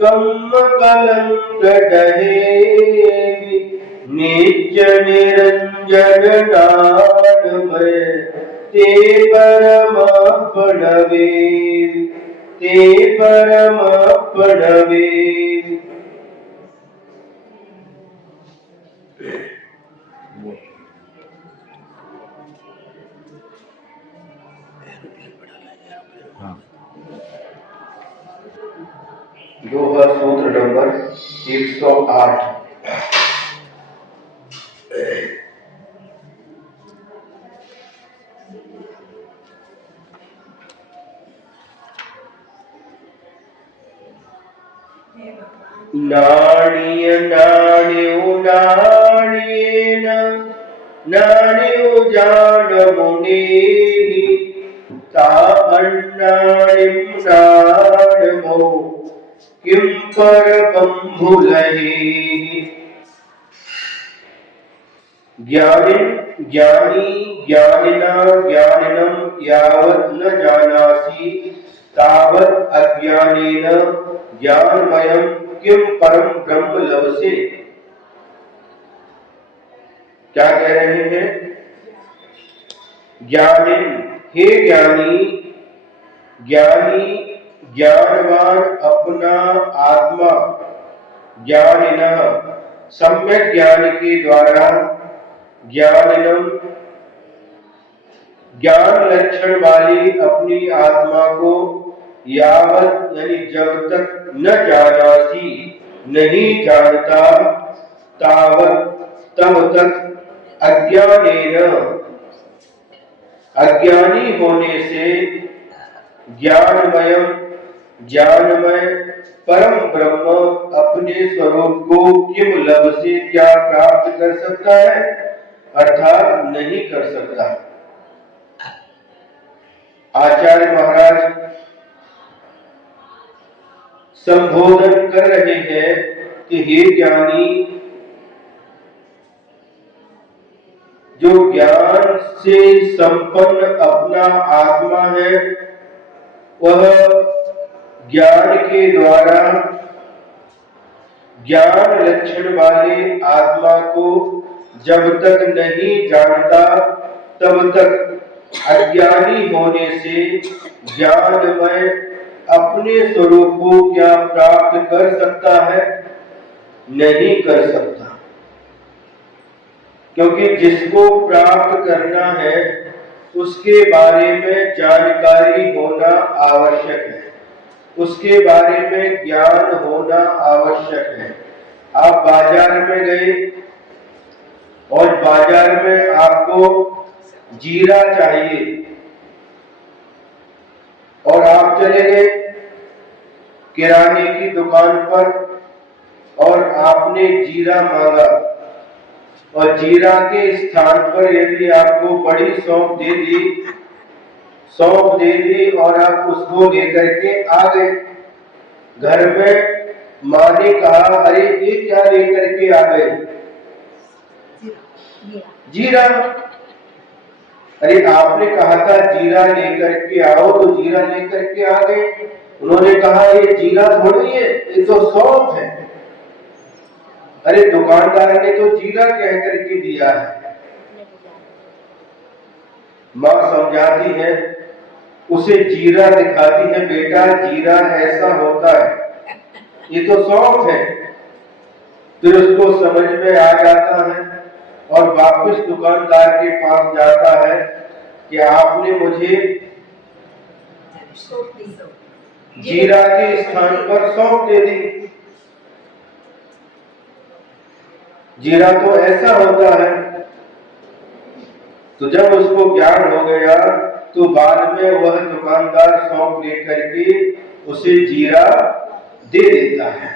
कम्म कलंक डहेगी, नित्य निरंजन नादमय ते परमपणवेगी, ते परमपणवेगी। दोहा सूत्र नंबर 108। नाणिय नाण्यो नाण्येन नाण्यो जान मुनेहि, ता अन्नाणिं नाणमो किं परबंधुलहेहि। ज्ञानी ज्ञानिना ज्ञानिनं यावत् न जानासि, तावत् अज्ञानेन ज्ञानमयं किं परम ब्रह्म लभसे। क्या कह रहे हैं? ज्ञानी, हे ज्ञानी, ज्ञानी ज्ञानवान अपना आत्मा, ज्ञानिनः सम्यक ज्ञान के द्वारा, ज्ञानिनम ज्ञान लक्षण वाली अपनी आत्मा को, यावत यानी जब तक न जानासी नहीं जानता, तावत तब तक अज्ञानेन अज्ञानी होने से ज्ञानमय परम ब्रह्म अपने स्वरूप को किम लब से क्या प्राप्त कर सकता है, अर्थात नहीं कर सकता। आचार्य महाराज संबोधन कर रहे हैं कि हे ज्ञानी, जो ज्ञान से संपन्न अपना आत्मा है, वह ज्ञान के द्वारा ज्ञान लक्षण वाले आत्मा को जब तक नहीं जानता, तब तक अज्ञानी होने से ज्ञानमय अपने स्वरूप को क्या प्राप्त कर सकता है? नहीं कर सकता। क्योंकि जिसको प्राप्त करना है उसके बारे में जानकारी होना आवश्यक है, उसके बारे में ज्ञान होना आवश्यक है। आप बाजार में गए और बाजार में आपको जीरा चाहिए और आप चले गए किराने की दुकान पर और आपने जीरा मांगा, और जीरा के स्थान पर यदि आपको बड़ी सौंफ दे दी और आप उसको लेकर के आ गए घर में, माँ ने कहा अरे ये क्या लेकर के आ गए? जीरा। अरे आपने कहा था जीरा लेकर के आओ, तो जीरा लेकर के आ गए। उन्होंने कहा ये जीरा थोड़ी है, ये तो सौंफ है। अरे दुकानदार ने तो जीरा कह करके दिया है। माँ समझाती है, उसे जीरा दिखाती है, बेटा जीरा ऐसा होता है, ये तो सौंफ है। फिर उसको समझ में आ जाता है और वापस दुकानदार के पास जाता है कि आपने मुझे जीरा के स्थान पर सौंफ दे दी। जीरा तो ऐसा होता है। तो जब उसको ज्ञान हो गया तो बाद में वह दुकानदार सौंप लेकर के उसे जीरा दे देता है।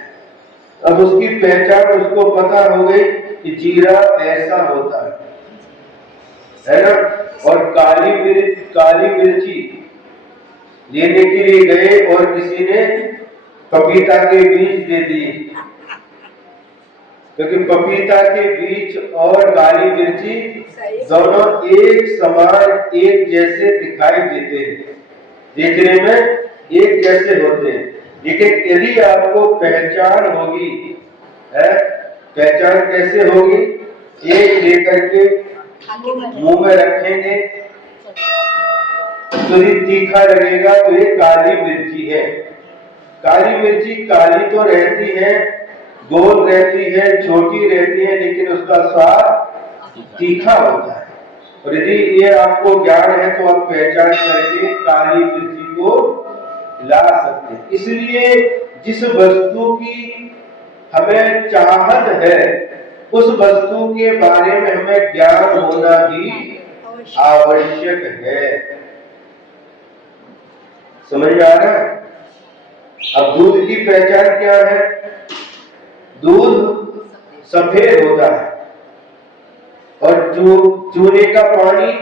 अब उसकी पहचान उसको पता हो गई कि जीरा ऐसा होता है ना। और काली मिर्ची लेने के लिए गए और किसी ने पपीता के बीज दे दिए, क्योंकि पपीता के बीज और काली मिर्ची दोनों एक समान एक जैसे दिखाई देते हैं, देखने में एक जैसे होते हैं, लेकिन यदि आपको पहचान होगी, है पहचान कैसे होगी? एक लेकर के मुंह में रखेंगे तो ये तीखा लगेगा, तो ये काली मिर्ची है। काली मिर्ची काली तो रहती है, गोल रहती है, छोटी रहती है, लेकिन उसका स्वाद तीखा होता है। और यदि ये आपको ज्ञान है तो आप पहचान करके काली मिर्ची को ला सकते हैं। इसलिए जिस वस्तु की हमें चाहत है, उस वस्तु के बारे में हमें ज्ञान होना भी आवश्यक है। समझ में आ रहा है? अब दूध की पहचान क्या है? दूध सफेद होता है और जो चूने का पानी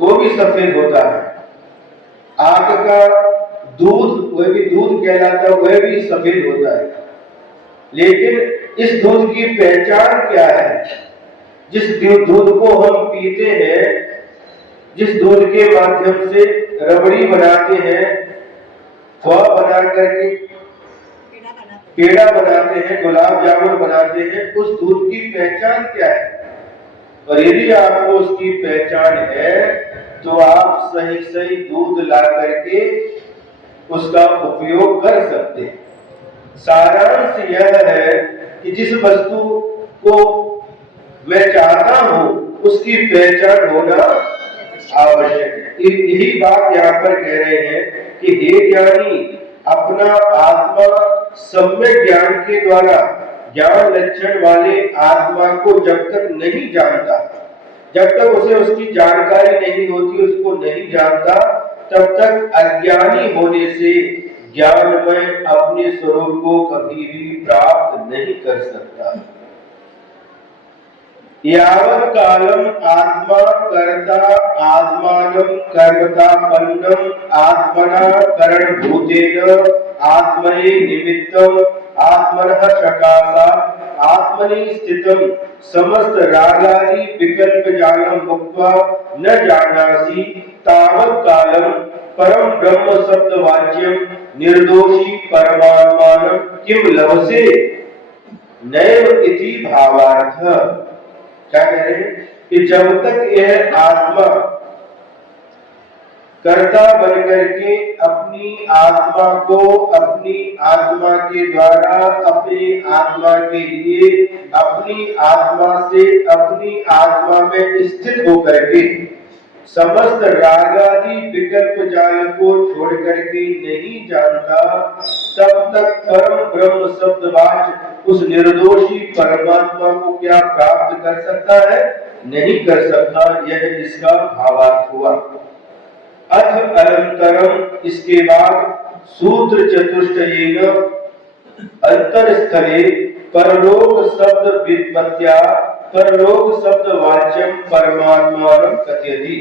वो भी सफेद होता है। आग का दूध वह भी दूध कहलाता है, वह भी सफेद होता है। लेकिन इस दूध की पहचान क्या है? जिस दूध को हम पीते हैं, जिस दूध के माध्यम से रबड़ी बनाते हैं, खोआ बना करके पेड़ा बनाते हैं, गुलाब जामुन बनाते हैं, उस दूध की पहचान क्या है? और यदि आपको उसकी पहचान है तो आप सही सही दूध ला करके उसका उपयोग कर सकते हैं। सारांश यह है कि जिस वस्तु को मैं चाहता हूं उसकी पहचान होना आवश्यक है। यही बात यहाँ पर कह रहे हैं कि हे ज्ञानी, अपना आत्मा सम्यक ज्ञान के द्वारा ज्ञान लक्षण वाले आत्मा को जब तक नहीं जानता, जब तक उसे उसकी जानकारी नहीं होती, उसको नहीं जानता, तब तक अज्ञानी होने से ज्ञान में अपने स्वरूप को कभी भी प्राप्त नहीं कर सकता। यावत् कालम आत्मा कर्ता आत्मानं कर्मतापन्नम आत्मना करणभूतेन आत्मने निमित्तम आत्मनः सकाशा आत्मनि स्थितम समस्त रागादि विकल्प जालम मुक्त्वा न जानासि तावत् कालम परम ब्रह्म शब्द वाच्यम निर्दोषी परमात्मानं किम लभसे नैव इति भावार्थ। क्या कह रहे हैं कि जब तक यह आत्मा कर्ता बनकर के अपनी आत्मा को अपनी आत्मा के द्वारा अपनी आत्मा के लिए अपनी आत्मा से अपनी आत्मा में स्थित होकर के समस्त रागादि विकल्प जाल को छोड़ करके नहीं जानता, तब तक परम ब्रह्म शब्दवाच उस निर्दोषी परमात्मा को क्या प्राप्त कर सकता है? नहीं कर सकता। यह इसका भावार्थ हुआ। अथ अनंतरम, इसके बाद सूत्र चतुष्टयेन अंतरस्थले परलोक शब्द व्युत्पत्त्या परलोक शब्द वाच्यम परमात्मानं कथयति।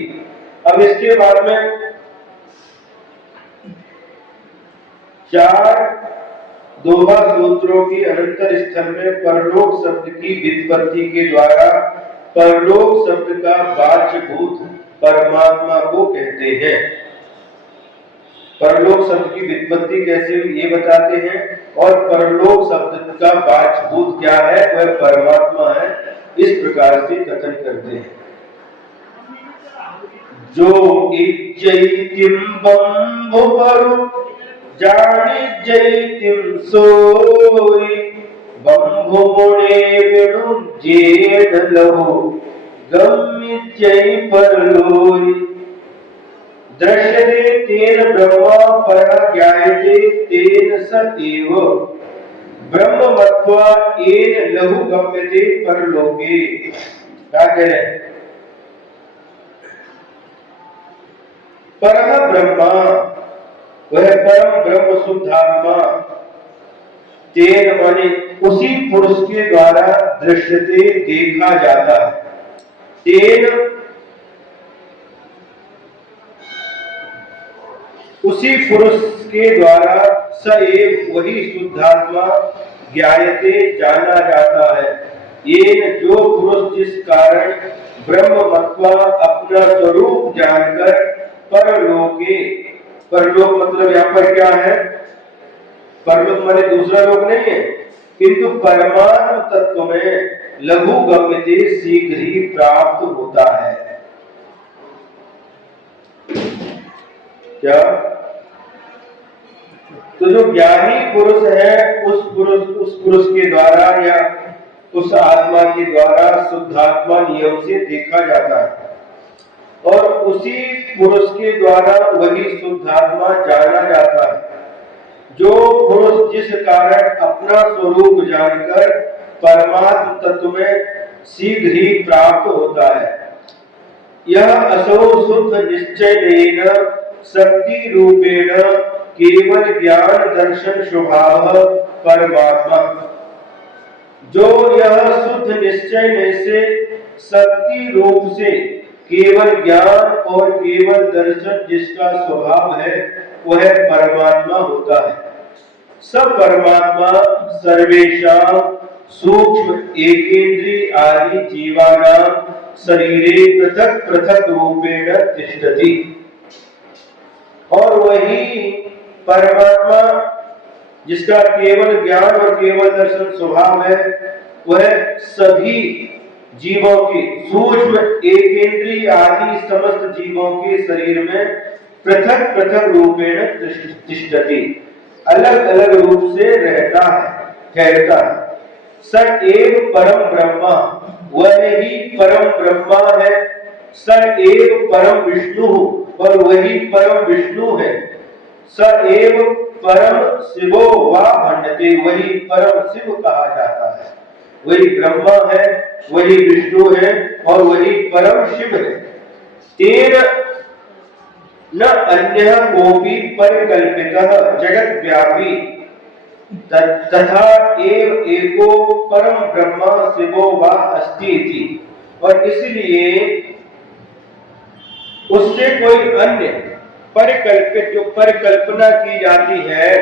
अब इसके बाद में चार दोहा सूत्रों की अनंतर स्थल में परलोक शब्द की व्युत्पत्ति के द्वारा परलोक शब्द का वाच्यभूत परमात्मा को कहते हैं। परलोक शब्द की व्युत्पत्ति कैसे हुई ये बताते हैं, और परलोक शब्द का वाच्यभूत क्या है? वह परमात्मा है। इस प्रकार से कथन करते हैं। जो इज्जैतिम बंभुपरु जानिज्जैतिम सोई बंभुमुने विनुज्जेन लहु गम्यज्जै परलोई दृश्यते तेन ब्रह्मा परः ज्ञायते तेन स एव ब्रह्म मत्वा येन लहु गम्यते परलोके। क्या कह रहे हैं? परम ब्रह्मा, वह परम ब्रह्म शुद्धात्मा, तेन माने उसी पुरुष के द्वारा दृश्यते देखा जाता है। तेन उसी पुरुष के द्वारा सएव वही शुद्धात्मा ज्ञायते जाना जाता है। ये जो पुरुष जिस कारण ब्रह्म मत्वा अपना स्वरूप जानकर परलोके, परलोक मतलब यहाँ पर क्या है? परलोक माने दूसरा लोक नहीं है, किंतु परमात्म तत्व में लघु गम्यते शीघ्र ही प्राप्त होता है। क्या? तो जो ज्ञानी पुरुष है उस पुरुष के द्वारा या उस आत्मा के द्वारा शुद्धात्मा नियम से देखा जाता है, और उसी पुरुष के द्वारा वही शुद्धात्मा जाना जाता है। जो पुरुष जिस कारण अपना स्वरूप जानकर परमात्म तत्व में शीघ्र ही प्राप्त होता है, यह असौ शुद्ध निश्चयेन शक्ति रूपेण केवल ज्ञान दर्शन स्वभाव परमात्मा। जो यह शुद्ध निश्चय से शक्ति रूप से केवल ज्ञान और केवल दर्शन जिसका स्वभाव है वह परमात्मा होता है। सब परमात्मा सर्वेषां सूक्ष्म एकेन्द्रिय आदि जीवानां शरीरे पृथक पृथक रूपेण तिष्ठति। और वही परमात्मा जिसका केवल ज्ञान और केवल दर्शन स्वभाव है, वह सभी जीवों की सूक्ष्म एकेन्द्रिय आदि समस्त जीवों के शरीर में पृथक पृथक रूपेण तिष्ठति, अलग अलग रूप से रहता है, ठहरता है। स एव परम ब्रह्मा, वह ही परम ब्रह्मा है। स एव परम विष्णु, और वही परम विष्णु है। स एव परम शिवो वा भण्डते, वही परम शिव कहा जाता है। वही ब्रह्मा है, वही विष्णु है और वही परम शिव है। तेन न अन्य कोपि परिकल्पितः जगत व्यापी तथा एव एको परम ब्रह्मा शिवो वा अस्ति इति। और इसलिए उससे कोई अन्य परिकल्पित, जो परिकल्पना की जाती है,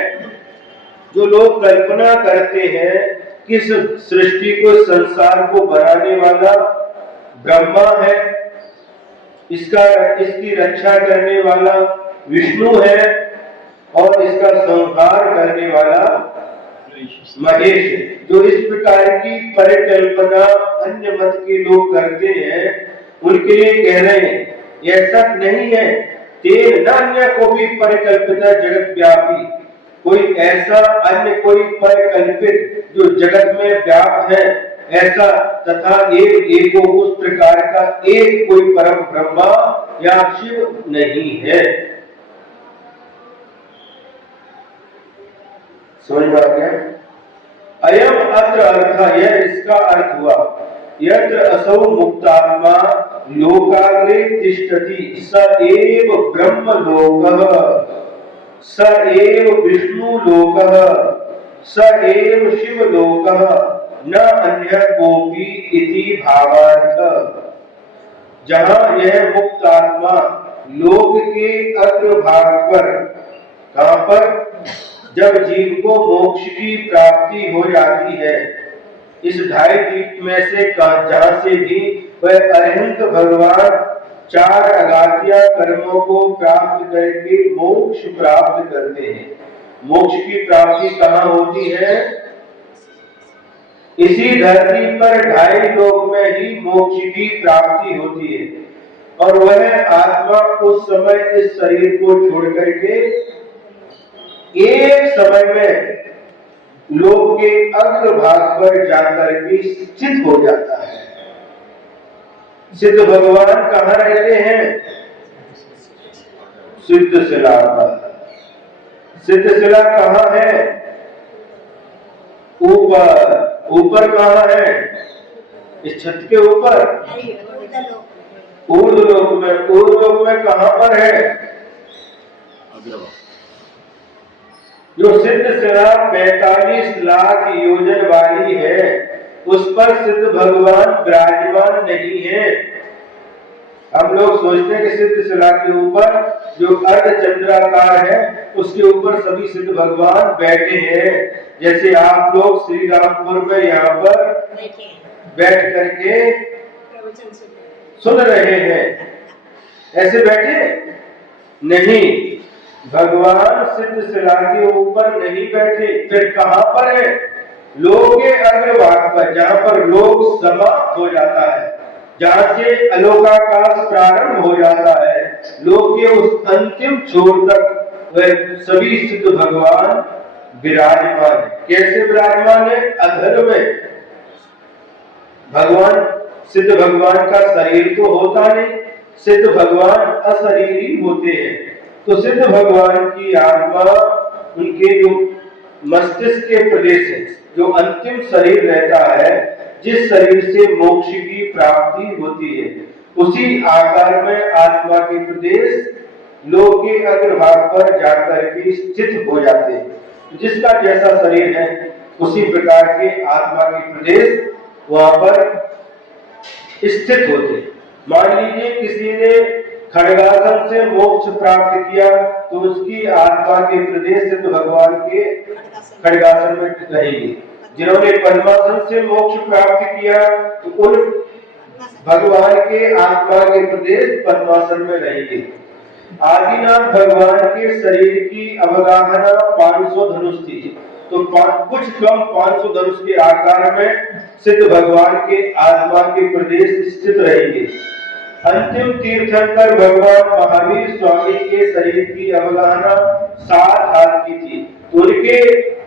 जो लोग कल्पना करते हैं किस सृष्टि को, संसार को बनाने वाला ब्रह्मा है, इसकी रक्षा करने वाला विष्णु है और इसका संहार करने वाला महेश है। जो इस प्रकार की परिकल्पना अन्य मत के लोग करते हैं, उनके लिए कह रहे हैं ऐसा नहीं है। तेन न अन्य को भी परिकल्पित जगत व्यापी, कोई ऐसा अन्य कोई परिकल्पित जो जगत में व्याप्त है ऐसा, तथा एको उस प्रकार का एक कोई परम ब्रह्मा या शिव नहीं है। समझ में आ गया? अयम अत्र अर्थ, यह इसका अर्थ हुआ। यत्र असौ मुक्तात्मा लोकाग्रे तिष्ठति स एव ब्रह्म लोकः, स एव विष्णु लोकः, स एव शिव लोकः, न अन्य कोपि इति भावार्थ। जहां यह मुक्त आत्मा लोक के अग्रभाग पर, कहां पर? जब जीव को मोक्ष की प्राप्ति हो जाती है, इस ढाई द्वीप में से जहां से भी वह अरिहंत भगवान चार अगाध्या कर्मों को प्राप्त करके मोक्ष प्राप्त करते हैं। मोक्ष की प्राप्ति कहाँ होती है? इसी धरती पर ढाई लोक में ही मोक्ष की प्राप्ति होती है। और वह आत्मा उस समय इस शरीर को छोड़ करके एक समय में लोक के अग्रभाग पर जाकर के स्थित हो जाता है। सिद्ध भगवान कहाँ रहते हैं? सिद्धशिला पर। सिद्धशिला कहाँ है? ऊपर। ऊपर कहाँ है? इस छत के ऊपर, ऊर्ध्वलोक में। ऊर्ध्वलोक में कहाँ पर है? जो सिद्धशिला 45 लाख योजन वाली है, उस पर सिद्ध भगवान विराजमान नहीं है। हम लोग सोचते हैं कि सिद्धशिला के ऊपर जो अर्धचंद्राकार है उसके ऊपर सभी सिद्ध भगवान बैठे हैं। जैसे आप लोग श्री रामपुर में यहाँ पर बैठ करके सुन रहे हैं, ऐसे बैठे नहीं। भगवान सिद्ध शिला के ऊपर नहीं बैठे, फिर कहां पर है? लोक के अग्रभाग पर, जहां पर लोक समाप्त हो जाता है, जहां से अलोकाकाश प्रारंभ हो जाता है, लोक के उस अंतिम छोर तक वह सभी सिद्ध भगवान विराजमान है। कैसे विराजमान है? अधर में। भगवान, सिद्ध भगवान का शरीर तो होता नहीं, सिद्ध भगवान अशरीरी होते हैं। तो सिद्ध भगवान की आत्मा उनके जो मस्तिष्क के प्रदेश है, जो अंतिम शरीर रहता है, जिस शरीर से मोक्ष की प्राप्ति होती है, उसी आकार में आत्मा के प्रदेश लोक के अग्रभाग पर जाकर के स्थित हो जाते हैं। जिसका जैसा शरीर है उसी प्रकार के आत्मा के प्रदेश वहां पर स्थित होते। मान लीजिए किसी ने खड्गासन से मोक्ष प्राप्त किया, तो उसकी आत्मा के प्रदेश सिद्ध भगवान के खड्गासन में रहेंगे। जिन्होंने पद्मासन से मोक्ष प्राप्त किया, तो उन भगवान के आत्मा के प्रदेश पद्मासन में रहेंगे। आदिनाथ भगवान के शरीर की अवगाहना 500 धनुष थी, तो कुछ कम 500 धनुष के आकार में सिद्ध भगवान के आत्मा के प्रदेश स्थित रहेंगे। अंतिम तीर्थंकर भगवान महावीर स्वामी के शरीर की अवगाहना 7 हाथ की थी, तो उनके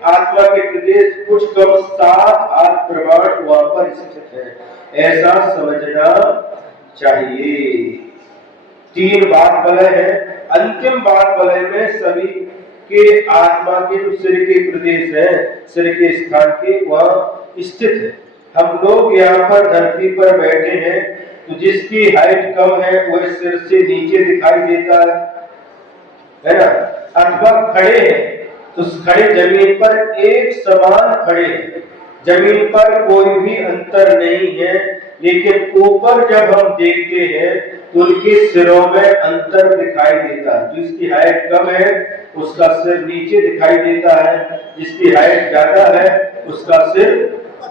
आत्मा के प्रदेश कुछ कम 7 हाथ प्रमाण वहां पर स्थित है। ऐसा समझना चाहिए। 3 बात वलय है। अंतिम बात वलय में सभी के आत्मा के जो सिर के प्रदेश है, सिर के स्थान के वहां स्थित है। हम लोग यहाँ पर धरती पर बैठे हैं, तो जिसकी हाइट कम है वह सिर से नीचे दिखाई देता है ना? अथवा खड़े हैं तो खड़े जमीन पर एक समान खड़े हैं, जमीन पर कोई भी अंतर नहीं है। लेकिन ऊपर जब हम देखते हैं तो उनके सिरों में अंतर दिखाई देता है। जिसकी हाइट कम है उसका सिर नीचे दिखाई देता है, जिसकी हाइट ज्यादा है उसका सिर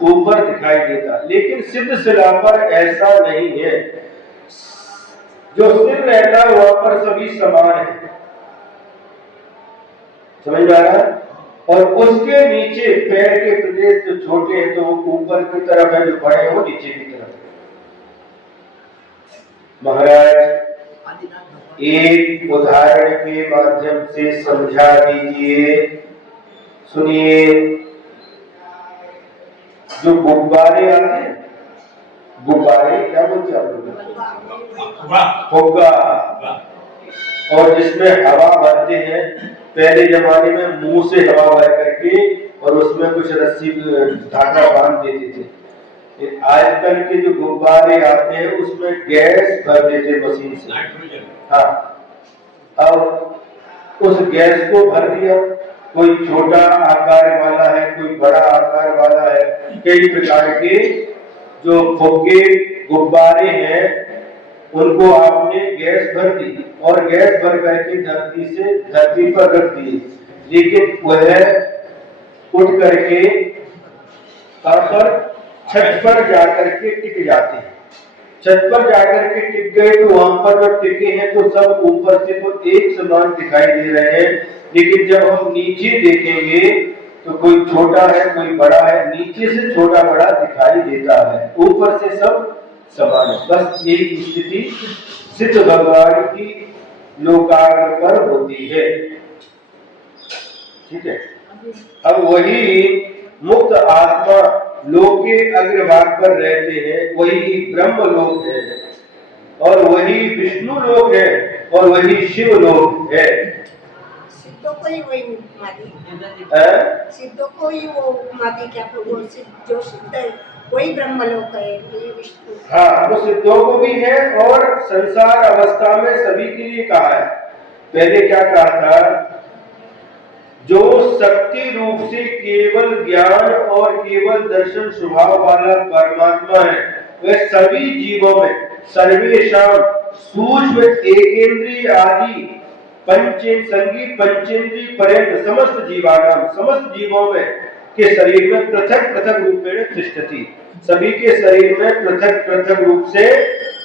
ऊपर दिखाई देता है। लेकिन सिद्ध शिला पर ऐसा नहीं है। जो सिर रहता है वहां पर सभी समान है। समझ में आ रहा है? और उसके नीचे पैर के प्रदेश जो छोटे हैं तो वो ऊपर की तरफ है, जो बड़े हैं वो नीचे की तरफ है। महाराज एक उदाहरण के माध्यम से समझा दीजिए। सुनिए, जो गुब्बारे आते हैं, गुब्बारे क्या बोलते हैं आप लोग? फुग्गा। और जिसमें हवा भरते हैं, पहले जमाने में मुंह से हवा भर करके और उसमें कुछ रस्सी धागा बांध देते थे। आजकल के जो गुब्बारे आते हैं उसमें गैस भर देते मशीन से। हाँ, अब उस गैस को भर दिया। कोई छोटा आकार वाला है, कोई बड़ा आकार वाला है। कई प्रकार के जो फुग्गे गुब्बारे हैं उनको आपने गैस भर दी और गैस भर करके धरती पर रख दी। लेकिन वह उठ करके छत पर जाकर के टिक जाते हैं। छत पर जाकर के टिक गए तो वहां पर जब टिके हैं तो सब ऊपर से तो एक समान दिखाई दे रहे हैं। लेकिन जब हम नीचे देखेंगे तो कोई छोटा है, कोई बड़ा है, नीचे से छोटा बड़ा दिखाई देता है, ऊपर से सब समान है। बस यही स्थिति सिद्ध भगवान की लोकाग्र पर होती है। ठीक है। अब वही मुक्त आत्मा लोक के अग्रभाग पर रहते हैं, वही ब्रह्म लोक है और वही विष्णु लोक है और वही शिव लोक है। सिद्धों को ही वही उपाधि, सिद्धों को ही वो उपाधि क्या जो सिद्ध है वही ब्रह्म लोक है, वही विष्णु। हाँ, वो सिद्धों को भी है और संसार अवस्था में सभी के लिए कहा है। पहले क्या कहा था? जो शक्ति रूप से केवल ज्ञान और केवल दर्शन स्वभाव वाला परमात्मा है, वह सभी जीवों में सर्वेशाम सूक्ष्म एकेंद्रीय आदि पंचेंद्रीय पर्यंत समस्त जीवानाम, समस्त जीवों में के शरीर में पृथक पृथक रूप में तिष्ठति, सभी के शरीर में पृथक पृथक रूप से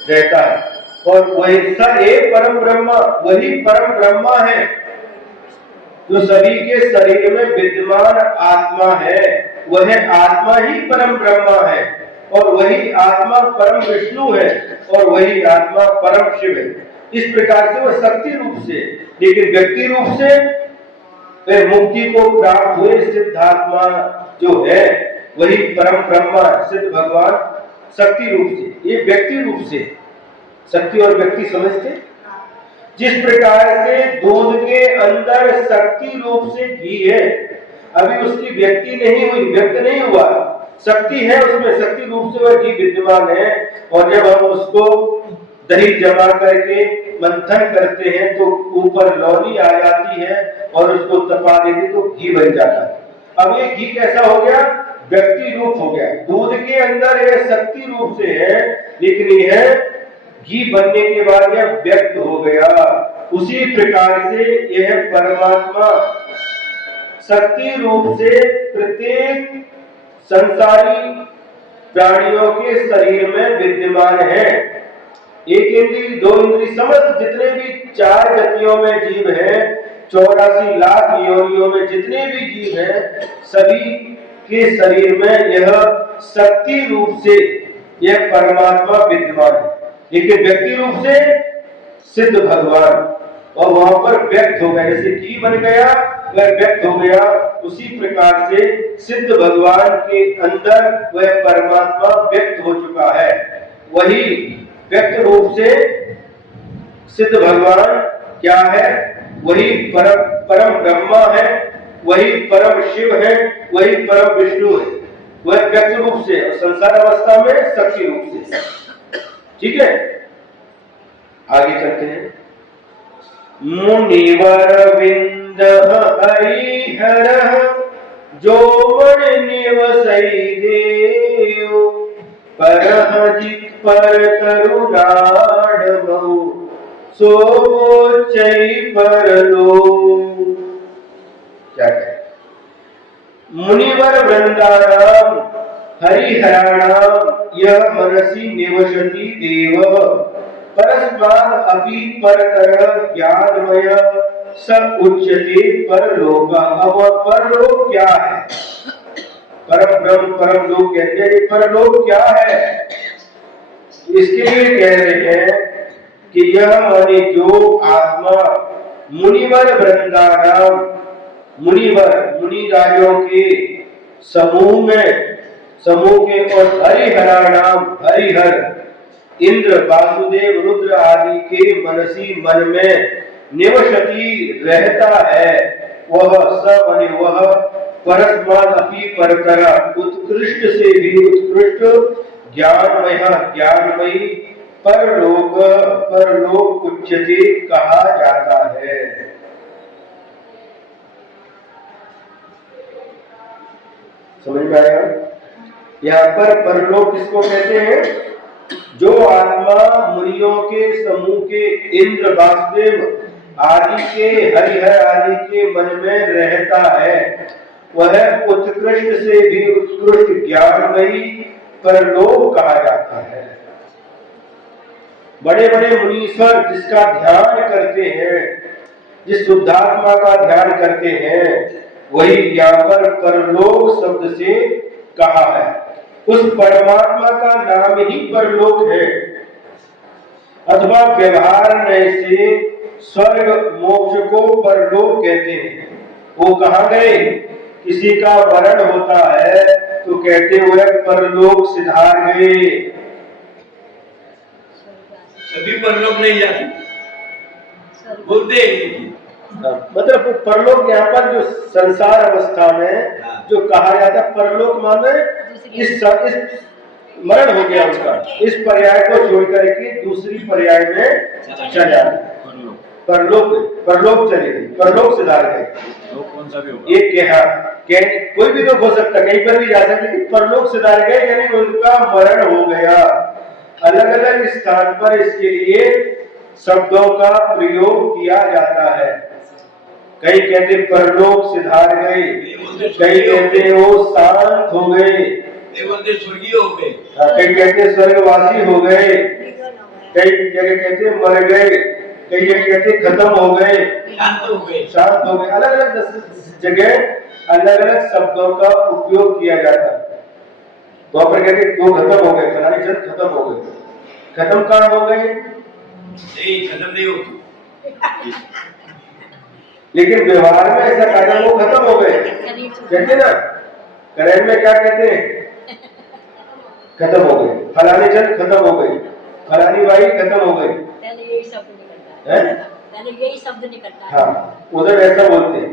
रहता है। और वही स एक परम ब्रह्मा, वही परम ब्रह्मा है जो सभी के शरीर में विद्यमान आत्मा है, वह आत्मा ही परम ब्रह्मा है, और वही आत्मा परम विष्णु है, और वही आत्मा परम शिव है। इस प्रकार से वह शक्ति रूप से, लेकिन व्यक्ति रूप से वे मुक्ति को प्राप्त हुए सिद्धात्मा जो है वही परम ब्रह्मा सिद्ध भगवान शक्ति रूप से। ये व्यक्ति रूप से, शक्ति और व्यक्ति समझते? जिस प्रकार से दूध के अंदर शक्ति रूप से घी है, अभी उसकी व्यक्ति नहीं हुई, व्यक्त नहीं हुआ, शक्ति है उसमें, शक्ति रूप से वह घी विद्यमान है। और जब हम उसको दही जमा करके मंथन करते हैं तो ऊपर लौनी आ जाती है और उसको तपा देते तो घी बन जाता है। अब ये घी कैसा हो गया? व्यक्ति रूप हो गया। दूध के अंदर यह शक्ति रूप से है, लेकिन यह घी बनने के बाद यह व्यक्त हो गया। उसी प्रकार से यह परमात्मा शक्ति रूप से प्रत्येक संसारी प्राणियों के शरीर में विद्यमान है। एक इंद्री, दो इंद्री, समस्त जितने भी चार गतियों में जीव हैं, 84 लाख योनियों में जितने भी जीव हैं, सभी के शरीर में यह शक्ति रूप से यह परमात्मा विद्यमान है। लेकिन व्यक्ति रूप से सिद्ध भगवान, और वहां पर व्यक्त हो गया, जैसे घी बन गया वह व्यक्त हो गया, उसी प्रकार से सिद्ध भगवान के अंदर वह परमात्मा व्यक्त हो चुका है। वही व्यक्त रूप से सिद्ध भगवान क्या है? वही परम ब्रह्मा है, वही परम शिव है, वही परम विष्णु है। वह व्यक्त रूप से, संसार अवस्था में शक्ति रूप से। ठीक है, आगे चलते हैं। मुनिवर विंद हरिहर जो मन निवसई देव, परहजित पर तरुणाढ़ बहु सोचई परलो। क्या कहे? मुनिवर वृंदानाम हरिहराणाम यह मनसी निवसति देव, परस्मात् अपि परतर ज्ञानमय स उच्यते परलोक। अब परलोक क्या है? परम ब्रह्म परम लोक कहते हैं। परलोक क्या है? इसके लिए कह रहे हैं कि यह माने जो आत्मा मुनिवर वृंदानाम, मुनिवर मुनि राजों के समूह में, समूह के, और हरिहराणाम हरिहर इंद्र वासुदेव रुद्र आदि के मनसी मन में निवसति रहता है, वह स माने वह परस्मात् अपि परतर उत्कृष्ट से भी उत्कृष्ट ज्ञानमय ज्ञानमयी परलोक उच्यते कहा जाता है। समझ में आया? यहाँ पर परलोक किसको कहते हैं? जो आत्मा मुनियों के समूह के इंद्र वासुदेव आदि के, हरिहर आदि के मन में रहता है, वह उत्कृष्ट से भी उत्कृष्ट ज्ञानमयी परलोक कहा जाता है। बड़े बड़े मुनीश्वर जिसका ध्यान करते हैं, जिस शुद्धात्मा का ध्यान करते हैं, वही यहाँ पर परलोक शब्द से कहा है। उस परमात्मा का नाम ही परलोक है। अथवा व्यवहार नए से स्वर्ग मोक्ष को परलोक कहते हैं। वो कहाँ गए? किसी का मरण होता है तो कहते हुए परलोक सिधार गए। सभी परलोक नहीं जाते, बोलते मतलब परलोक यहाँ पर जो संसार अवस्था में जो कहा जाता है परलोक, माने इस मरण हो गया उसका, इस पर्याय को छोड़ करके दूसरी पर्याय में चला जाए, परलोक चले गए, परलोक सिधार गए। कौन सा भी होगा? एक कोई भी लोग हो सकता, कहीं पर भी जा सकते, लेकिन परलोक सिधार गए यानी उनका मरण हो गया। अलग अलग स्थान पर इसके लिए शब्दों का प्रयोग किया जाता है। कई कहते परलोक सिधार गए, कई कहते वो शांत हो गए, स्वर्गीय हो गए, कई कहते स्वर्गवासी हो गए, कई जगह कहते मर गए, कई जगह कहते हैं खत्म हो गए, शांत हो गए। शांत हो गए। अलग अलग जगह अलग अलग शब्दों का उपयोग किया जाता है। वहां पर कहते वो खत्म हो गए, फलानी चीज खत्म हो गई। खत्म कहाँ हो गए? नहीं, खत्म नहीं होती। लेकिन व्यवहार में ऐसा कहते वो खत्म हो गए, कहते ना करेंट में क्या कहते हैं? खत्म हो गए, फलानी चीज खत्म हो गई, फलानी बाई खत्म हो गई। यही शब्द निकलता है, यही शब्द निकलता है। हाँ, उधर ऐसा बोलते हैं।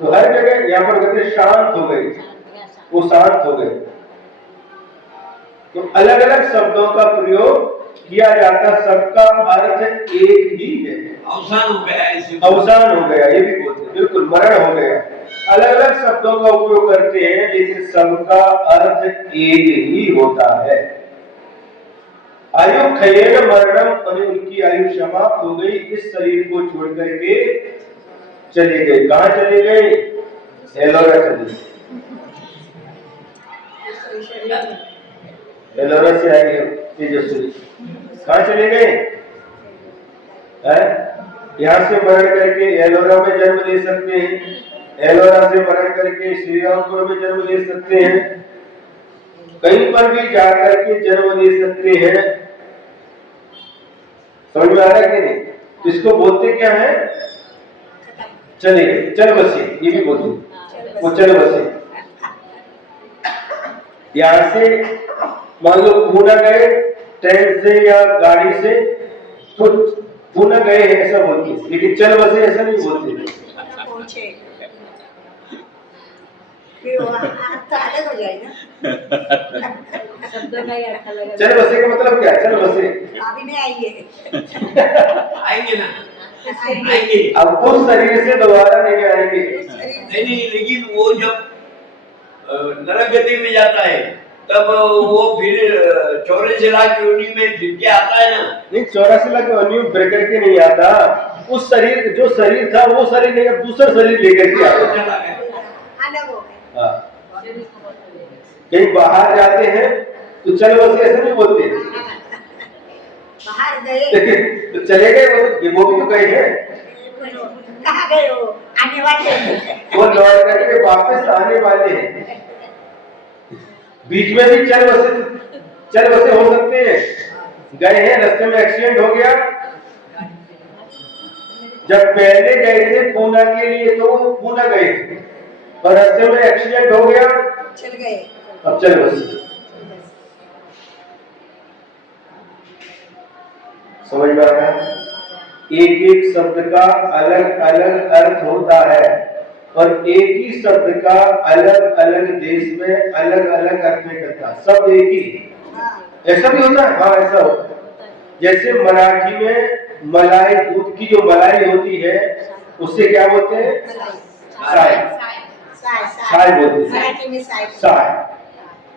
तो हर जगह यहाँ पर कहते शांत हो गई, वो शांत हो गए। तो अलग अलग शब्दों का प्रयोग किया जाता, सबका अर्थ एक ही है। अवसान हो गया, अवसान हो गया, ये भी बोलते हैं, बिल्कुल मरण हो गया। अलग अलग शब्दों का उपयोग करते हैं, लेकिन सबका अर्थ एक ही होता है। आयु क्षयेन मरणम, उनकी आयु समाप्त हो गई, इस शरीर को छोड़ करके चले गए। कहाँ चले गए? एलोरा चले गए। एलोरा से आई है तेजस्वी। कहाँ चले गए? यहाँ से मरण करके एलोरा में जन्म ले सकते हैं, एलोरा से मरण करके श्री रामपुर में जन्म ले सकते हैं, कहीं पर भी जाकर के जन्म ले सकते हैं। समझ में आ रहा है कि नहीं? इसको बोलते क्या है? चले गए, चल बसे, ये भी बोलते हैं, वो चल बसे। यहाँ से मान लो पूना गए ट्रेन से या गाड़ी से, तो पूना गए ऐसा बोलते हैं, लेकिन चल बसे ऐसा नहीं बोलते। अलग हो जाएगा। चल बसे का मतलब क्या? चल बसे अभी नहीं आएंगे। आएंगे ना, आएंगे। अब उस शरीर से दोबारा नहीं आएंगे। नहीं, लेकिन वो जब नरक गति में जाता है तब वो फिर 84 लाख योनि में फिर के आता है ना। नहीं, 84 लाख योनि में फिर करके नहीं आता। उस शरीर, जो शरीर था वो शरीर नहीं, अब दूसरा शरीर लेकर के आता है। कहीं बाहर जाते हैं तो चल बसे ऐसे नहीं बोलते, बाहर गए तो चले गए, वो भी तो गए हैं। कहाँ गए? वो आने वाले हैं, वो लौट करके वापस आने वाले हैं। बीच में भी चल बसे हो सकते हैं। गए हैं, रास्ते में एक्सीडेंट हो गया, जब पहले गए थे पूना के लिए तो पूना गए, और रास्ते में एक्सीडेंट हो गया, चल गए, अब चल बसे। समझ में आ रहा है? एक एक शब्द का अलग अलग अर्थ होता है, और एक ही शब्द का अलग अलग देश में अलग अलग अर्थ निकलता है। सब एक ही, ऐसा भी होता है। हाँ, ऐसा होता है। जैसे मराठी में मलाई, दूध की जो मलाई होती है उससे क्या बोलते हैं? साय, साय बोलते हैं, साय।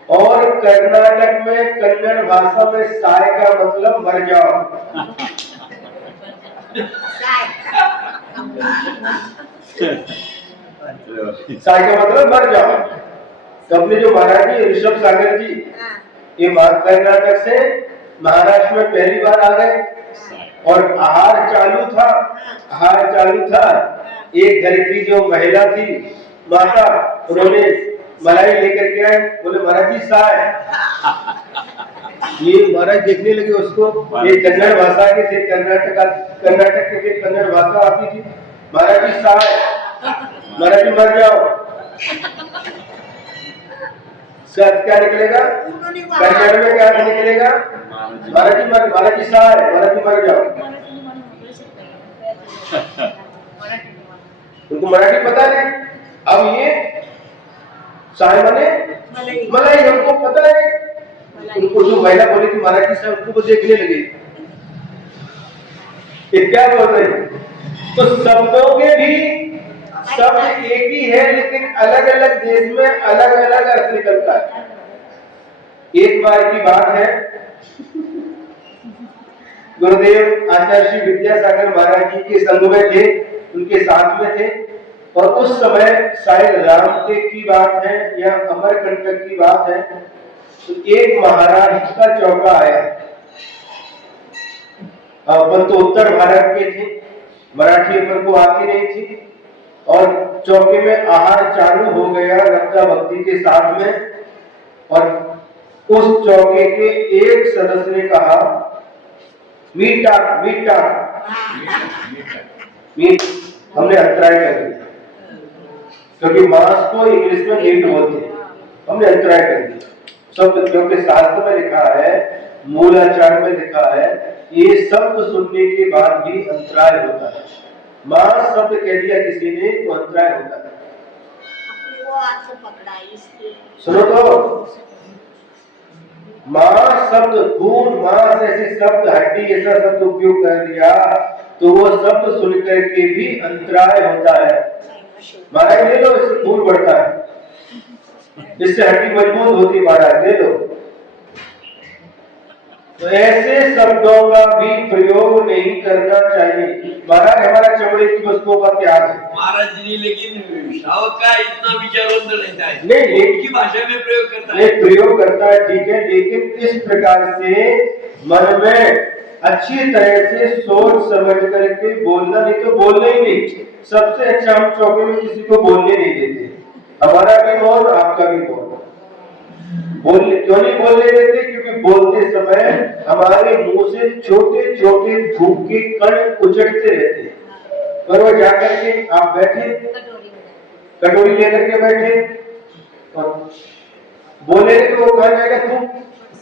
और कर्नाटक में, कन्नड़ भाषा में साय का मतलब मर जाओ। साय का मतलब मर जाओ। तो अपने जो महाराज जी ऋषभ सागर जी, ये कर्नाटक से महाराष्ट्र में पहली बार आ गए, और आहार चालू था। एक घर की जो महिला थी, माता, उन्होंने मलाई लेकर के आए, बोले महाराज जी साय। ये महाराज देखने लगे उसको, ये कन्नड़ भाषा के थे, कर्नाटक के थे, कन्नड़ भाषा आती थी। महाराज जी साय, महाराज जी मर जाओ। सत क्या निकलेगा? कन्नड़ में क्या निकलेगा? महाराज जी साय, महाराज जी मर जाओ। उनको मराठी पता नहीं। अब ये साय माने मलाई, हमको पता है। उनको जो महिला बोली थी मराठी से, उनको वो देखने लगे, ये क्या बोल रहे हैं? तो शब्दों के भी शब्द एक ही है, लेकिन अलग अलग देश में अलग अलग अर्थ निकलता है। एक बार की बात है, गुरुदेव आचार्य श्री विद्यासागर महाराज जी के संग में थे, उनके साथ में थे, और उस समय शायद रामटेक की बात है या अमरकंटक की बात है। तो एक महाराष्ट्र का चौका आया, अपन तो उत्तर भारत के थे, मराठी अपन को आती नहीं थी, और चौके में आहार चालू हो गया रक्षा भक्ति के साथ में, और उस चौके के एक सदस्य ने कहा मीठा मीठा मीट, हमने अंतराय कर दिया, क्योंकि मांस को इंग्लिश में मीट बोलते हैं, हमने अंतराय कर दिया शब्द, क्योंकि शास्त्र में लिखा है, मूलाचार में लिखा है, ये शब्द सुनने के बाद भी अंतराय होता है। मांस शब्द कह दिया किसी ने तो अंतराय होता है। वो हाथ से पकड़ा इसलिए सुनो तो, मांस शब्द, खून, मांस ऐसे शब्द, हड्डी ऐसा शब्द उपयोग कर दिया तो वो शब्द सुन करके भी अंतराय होता है। महाराज ले लो, इससे खून बढ़ता है, इससे हड्डी मजबूत होती, महाराज ले लो। तो ऐसे शब्दों का भी प्रयोग नहीं करना चाहिए। महाराज हमारा चमड़े की वस्तुओं का त्याग है महाराज जी, लेकिन श्रावक का इतना विचारवंत रहता है, नहीं, उनकी भाषा में प्रयोग करता है, ये प्रयोग करता है, ठीक है, लेकिन इस प्रकार से मन में अच्छी तरह से सोच समझ करके बोलना, नहीं तो बोलना ही नहीं। सबसे अच्छा हम चौके में किसी को बोलने नहीं देते, हमारा भी बोल आपका भी बोल, बोलने क्यों नहीं बोलने देते? क्योंकि बोलते समय हमारे मुंह से छोटे छोटे धूप के कण उचड़ते रहते हैं, और वो जाकर के आप बैठे कटोरी लेकर के बैठे और बोले तो वो कहा जाएगा धूप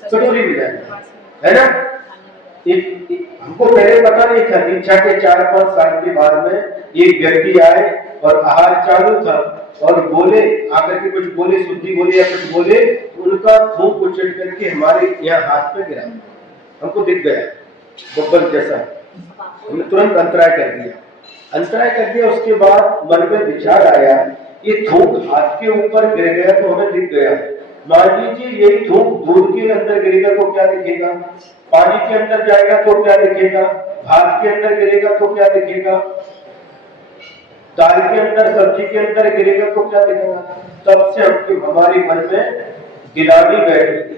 कटोरी में जाएगा, है ना? हमको पहले पता नहीं था, दीक्षा के 4-5 साल के बाद में एक व्यक्ति आए और आहार चालू था और बोले, आकर के कुछ बोले, शुद्धि बोले या कुछ बोले, उनका थूक उचड़ करके हमारे यहाँ हाथ पे गिरा, हमको दिख गया बब्बल जैसा, हमने तुरंत अंतराय कर दिया। अंतराय कर दिया, उसके बाद मन में विचार आया, ये थूक हाथ के ऊपर गिर गया तो हमें दिख गया, मान लीजिए यही थूक दूध के अंदर गिरेगा तो क्या दिखेगा, पानी के अंदर जाएगा तो क्या दिखेगा, भात के अंदर गिरेगा तो क्या दिखेगा, दाल के अंदर, सब्जी के अंदर गिरेगा तो क्या दिखेगा। तब से हमारी मन में गिलानी बैठ गई,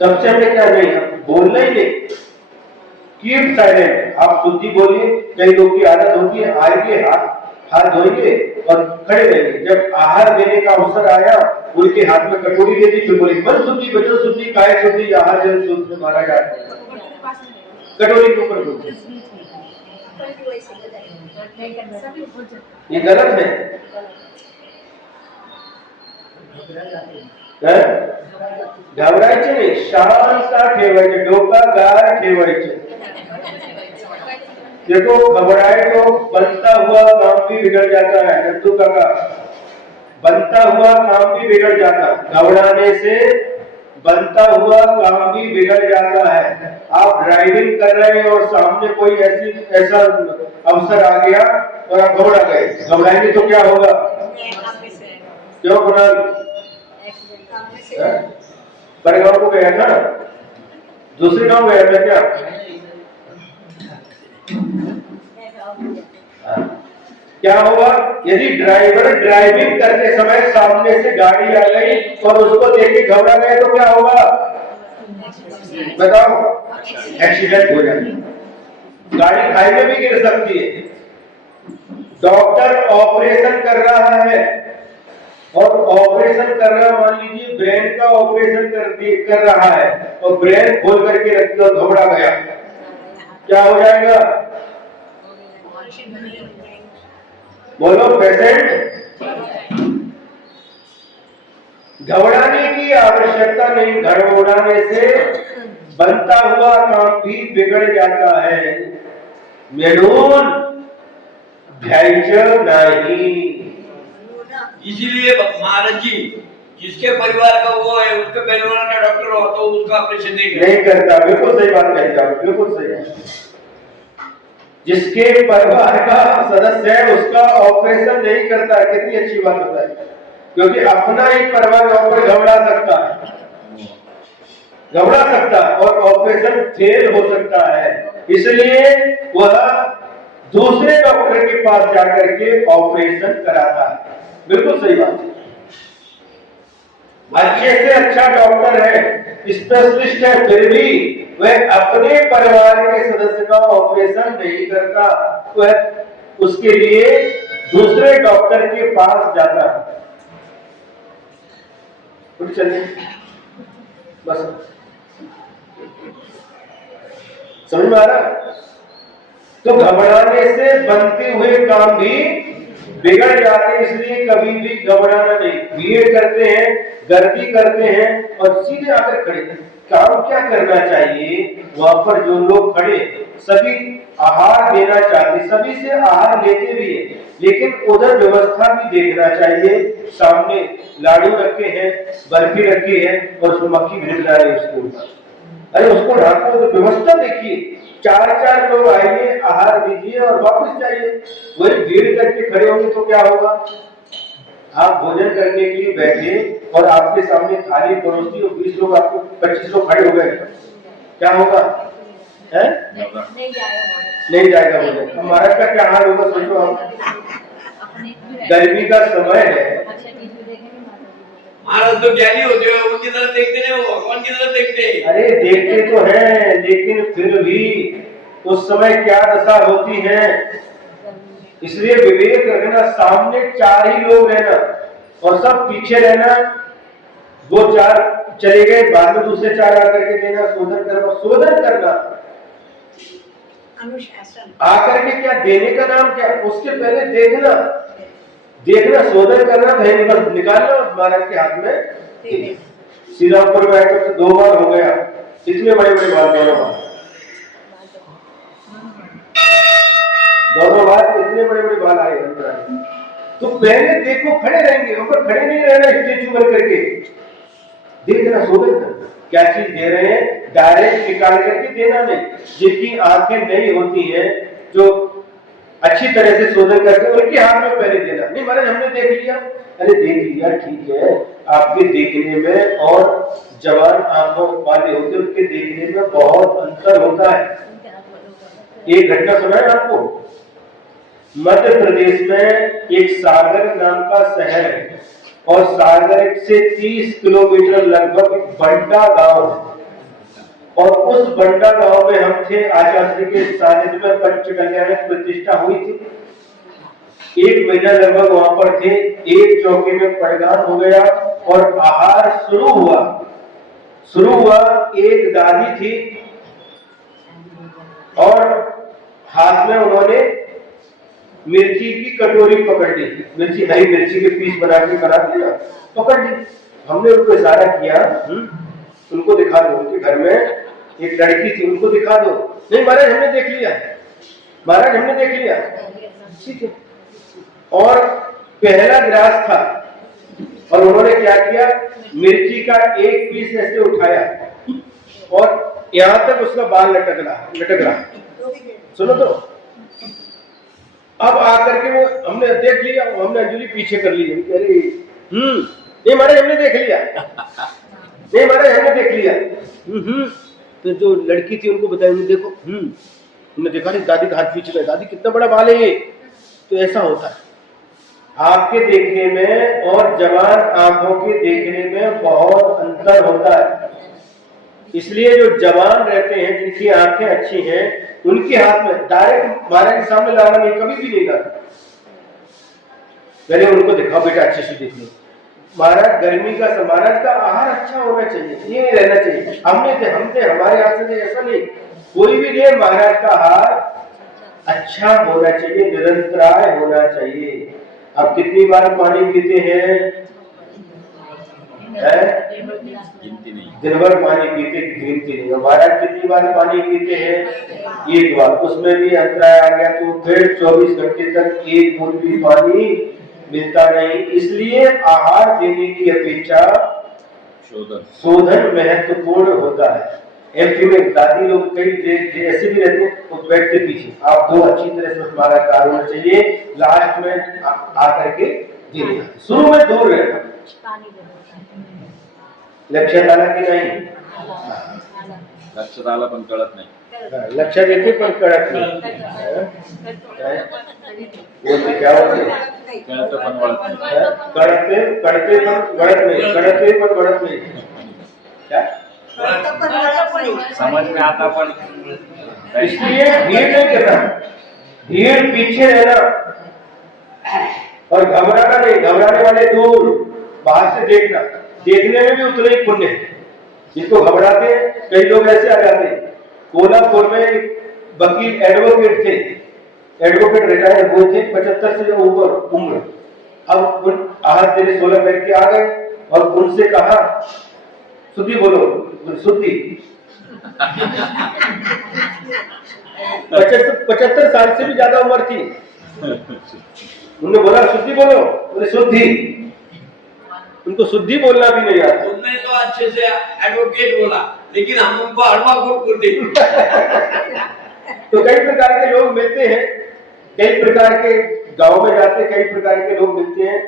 तब से हमने क्या नहीं, बोलना ही नहीं, कीप साइलेंट। आप शुद्धि बोलिए, कई लोग की आदत होती है, आएंगे हाथ धोएंगे और खड़े रहेंगे, जब आहार देने का अवसर आया उनके हाथ में कटोरी दे दी, फिर बोले मन शुद्धि, वचन शुद्धि, काय शुद्धि, आहार जल शुद्ध, महाराज कटोरी के ऊपर बोलते, ये गलत है। घबरायचे नाही, शांत ठेवायचे, डोका गार ठेवायचे। देखो घबराए तो बनता हुआ काम भी बिगड़ जाता है, नंदू काका, बनता हुआ काम भी बिगड़ जाता है, घबराने से बनता हुआ काम भी बिगड़ जाता है। आप ड्राइविंग कर रहे हैं और सामने कोई ऐसा अवसर आ गया और आप घबरा गए, घबराएंगे तो क्या होगा? क्यों कुणाल? बड़गांव को गया था, दूसरे गांव गया था क्या? क्या होगा यदि ड्राइवर ड्राइविंग करते समय सामने से गाड़ी आ गई और उसको देख के घबरा गए तो क्या होगा? बताओ, एक्सीडेंट हो जाएगा, गाड़ी खाई में भी गिर सकती है। डॉक्टर ऑपरेशन कर रहा है और ऑपरेशन कर रहा, मान लीजिए ब्रेन का ऑपरेशन कर रहा है और ब्रेन खोल करके रख दिया और घबरा गया, क्या हो जाएगा? बोलो पेशेंट। घबराने की आवश्यकता नहीं, घबराने से बनता हुआ काम भी बिगड़ जाता है। मेडून घ्यायचं नहीं। इसीलिए महाराज जी, जिसके परिवार का वो है उसके परिवार का डॉक्टर हो तो उसका ऑपरेशन नहीं करता। बिल्कुल सही बात कही आप, बिल्कुल सही बात। जिसके परिवार का सदस्य है उसका ऑपरेशन नहीं करता, कितनी अच्छी बात होता है, क्योंकि अपना ही परिवार घबरा सकता है, घबरा सकता है और ऑपरेशन फेल हो सकता है, इसलिए वह दूसरे डॉक्टर के पास जाकर के ऑपरेशन कराता है। बिल्कुल सही बात है। अच्छे से अच्छा डॉक्टर है, स्पेशलिस्ट है, फिर भी वह अपने परिवार के सदस्य का ऑपरेशन नहीं करता, वह उसके लिए दूसरे डॉक्टर के पास जाता है। उठ चलिए बस, समझ में आ रहा? तो घबराने से बनते हुए काम भी बिगड़ जाते, इसलिए कभी भी घबराना नहीं। भीड़ करते हैं, गर्दी करते हैं और सीधे आकर खड़े। काम क्या करना चाहिए? वहां पर जो लोग खड़े सभी आहार देना चाहते, सभी से आहार लेते भी है, लेकिन उधर व्यवस्था भी देखना चाहिए। सामने लाडू रखे हैं, बर्फी रखी है और उसमें मक्खी भिड़ रहा है उसके ऊपर, अरे उसको ढाको, तो व्यवस्था देखिए। 4-4 लोग आइए, आहार दीजिए और वापस जाइए। वही भीड़ करके खड़े होंगे तो क्या होगा? आप भोजन करने के लिए बैठे और आपके सामने थाली परोसी और 20 लोग, आपको 25 लोग खड़े हो गए, क्या होगा? है नहीं जाएगा भोजन। महाराज का क्या हाल होगा सोचो आप। गर्मी का समय है, महाराज तो ज्ञानी होते हैं, उनकी तरफ देखते नहीं, वो भगवान की तरफ देखते। अरे देखते तो हैं, लेकिन फिर भी उस समय क्या दशा होती है, इसलिए विवेक रखना। सामने 4 ही लोग रहना और सब पीछे रहना। वो 4 चले गए, बाद में दूसरे 4 आकर के देना, शोधन करना। अनुशासन आकर के क्या देने का नाम क्या? उसके पहले देखना, शोधन करना, बस निकालना महाराज के हाथ में। श्रीरामपुर में 2 बार हो गया, इतने बड़े बड़े बाल, दोनों बार इतने बड़े बड़े बाल आए। तो पहले देखो, खड़े रहेंगे, ऊपर खड़े नहीं रहना, स्टेचू बन करके देखना, शोधन करना क्या चीज दे रहे हैं, डायरेक्ट निकाल करके देना नहीं। जिनकी आंखें नहीं होती हैं, जो अच्छी तरह से शोधन करके, उनके हाथ में पहले देना। नहीं महाराज हमने देख लिया, अरे देख लिया ठीक है, आपके देखने में और जवान आंखों वाले होते उनके देखने में बहुत अंतर होता है। एक घटना सुना है आपको? मध्य प्रदेश में एक सागर नाम का शहर है और सागर से 30 किलोमीटर लगभग बंडा गांव है, और उस बंडा गांव में हम थे। आचार्य के सानिध्य में पंच कल्याण प्रतिष्ठा हुई थी। 1 महीना लगभग वहां पर थे। एक चौके में पड़गान हो गया और आहार शुरू हुआ। एक दादी थी और हाथ में उन्होंने मिर्ची की कटोरी पकड़ ली, हरी मिर्ची के पीस बना के बनाते ना, पकड़ ली। हमने उनको इशारा किया, उनको दिखा दो, उनके घर में एक लड़की थी, उनको दिखा दो। नहीं महाराज हमने देख लिया, महाराज हमने देख लिया, ठीक है। और पहला गिलास था और उन्होंने क्या किया, मिर्ची का एक पीस ऐसे उठाया और यहां तक उसका बाल लटक रहा। सुनो तो, अब आकर के वो हमने देख लिया, हमने अंजलि पीछे कर ली। अरे नहीं महाराज हमने देख लिया, नहीं महाराज हमने देख लिया। तो जो लड़की थी उनको बताया, देखो हमने देखा नहीं, दादी का हाथ पीछे गया, दादी कितना बड़ा बाल है ये। तो ऐसा होता है, आपके देखने में और जवान आंखों के देखने में बहुत अंतर होता है। इसलिए जो जवान रहते हैं, जिनकी आंखें अच्छी हैं, उनके हाथ में डायरेक्ट महाराज के सामने लाना नहीं, कभी भी नहीं लाना। पहले उनको दिखाओ, बेटा अच्छे से देख लो। महाराज गर्मी का महाराज का आहार अच्छा होना चाहिए, ये नहीं रहना चाहिए हमने हमारे हाथ से ऐसा नहीं, कोई भी नहीं, महाराज का आहार अच्छा होना चाहिए, निरंतराय होना चाहिए। आप कितनी बार पानी पीते हैं? दिन भर पानी पीते, गिनती नहीं। महाराज कितनी बार पानी पीते हैं? 1 बार। उसमें भी अंतराय आ गया तो फिर 24 घंटे तक 1 बूंद भी पानी मिलता नहीं। इसलिए आहार देने की अपेक्षा शोधन महत्वपूर्ण होता है। एमपी में दादी लोग कई ऐसे भी रहते हैं, तो बैठते पीछे, आप दो अच्छी तरह से हमारा कार्य होना चाहिए, लास्ट में आकर के देने। शुरू में दूर रहना, लक्षात आला की नाही? लक्षात आला पण कळत नाही, लक्षात येते पण कळत नाही। वो क्या होते नहीं कड़कपन बढ़ता है। कड़के पर बढ़त नहीं, कड़के पर बढ़त नहीं। क्या? कड़कपन बढ़त नहीं। समझ में आता पर इसलिए भीड़ नहीं करना, भीड़ पीछे रहना और घबराना नहीं, घबराने वाले दूर बाहर से देखना, देखने में भी उतना ही पुण्य है। जिसको घबराते कई लोग ऐसे आ जाते। कोल्हापुर में एक वकील एडवोकेट थे, एडवोकेट रिटायर हुए थे, 75 से ऊपर उम्र। अब उन आहत तेरे 16 बैठ के आ गए और उनसे कहा, शुद्धि बोलो, शुद्धि। 75 साल से भी ज्यादा उम्र थी। उन्होंने बोला शुद्धि बोलो, बोले शुद्धि। उनको शुद्धि बोलना भी नहीं आता। तुमने तो अच्छे से एडवोकेट बोला, लेकिन हम उनको हड़वा कोट बोलते। तो कई प्रकार के लोग मिलते हैं, कई प्रकार के गांव में जाते, कई प्रकार के लोग मिलते हैं।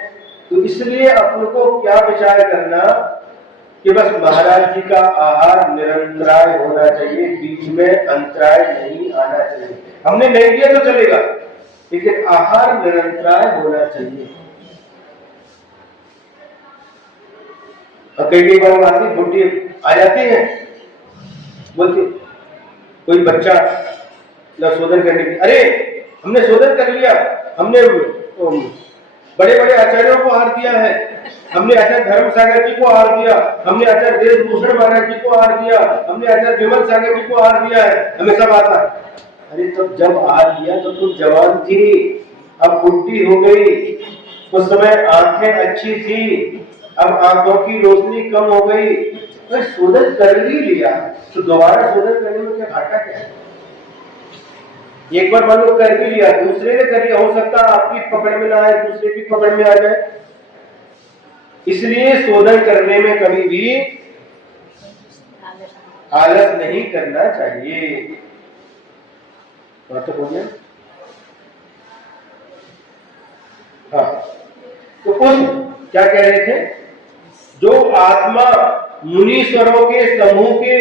तो इसलिए अपन को क्या विचार करना कि बस महाराज जी का आहार निरंतराय होना चाहिए, बीच में अंतराय नहीं आना चाहिए। हमने नहीं दिया तो चलेगा, लेकिन आहार निरंतराय होना चाहिए। और कई बार आती बुढ़ी आ जाती है, बोलती कोई बच्चा शोधन करने की, अरे हमने शोधन कर लिया, हमने बड़े बड़े आचार्यों को हार दिया है, हमने आचार्य धर्म सागर जी को हार दिया, हमने आचार्य देवभूषण महाराज जी को हार दिया, हमने आचार्य विमल सागर जी को हार दिया है, हमें सब आता है। अरे तो जब हार दिया तो तुम जवान थी, अब बुढ़ी हो गई। उस समय आंखें अच्छी थी, अब आंखों की रोशनी कम हो गई। तो शोधन कर ही लिया तो दोबारा शोधन करने में क्या घाटा क्या है? एक बार मान लो कर भी लिया, दूसरे ने कर लिया, हो सकता है आपकी पकड़ में ना आए, दूसरे की पकड़ में आ जाए। इसलिए शोधन करने में कभी भी आलस नहीं करना चाहिए। बात तो हो गया। हाँ, तो उस क्या कह रहे थे, जो आत्मा मुनीश्वरों के समूह के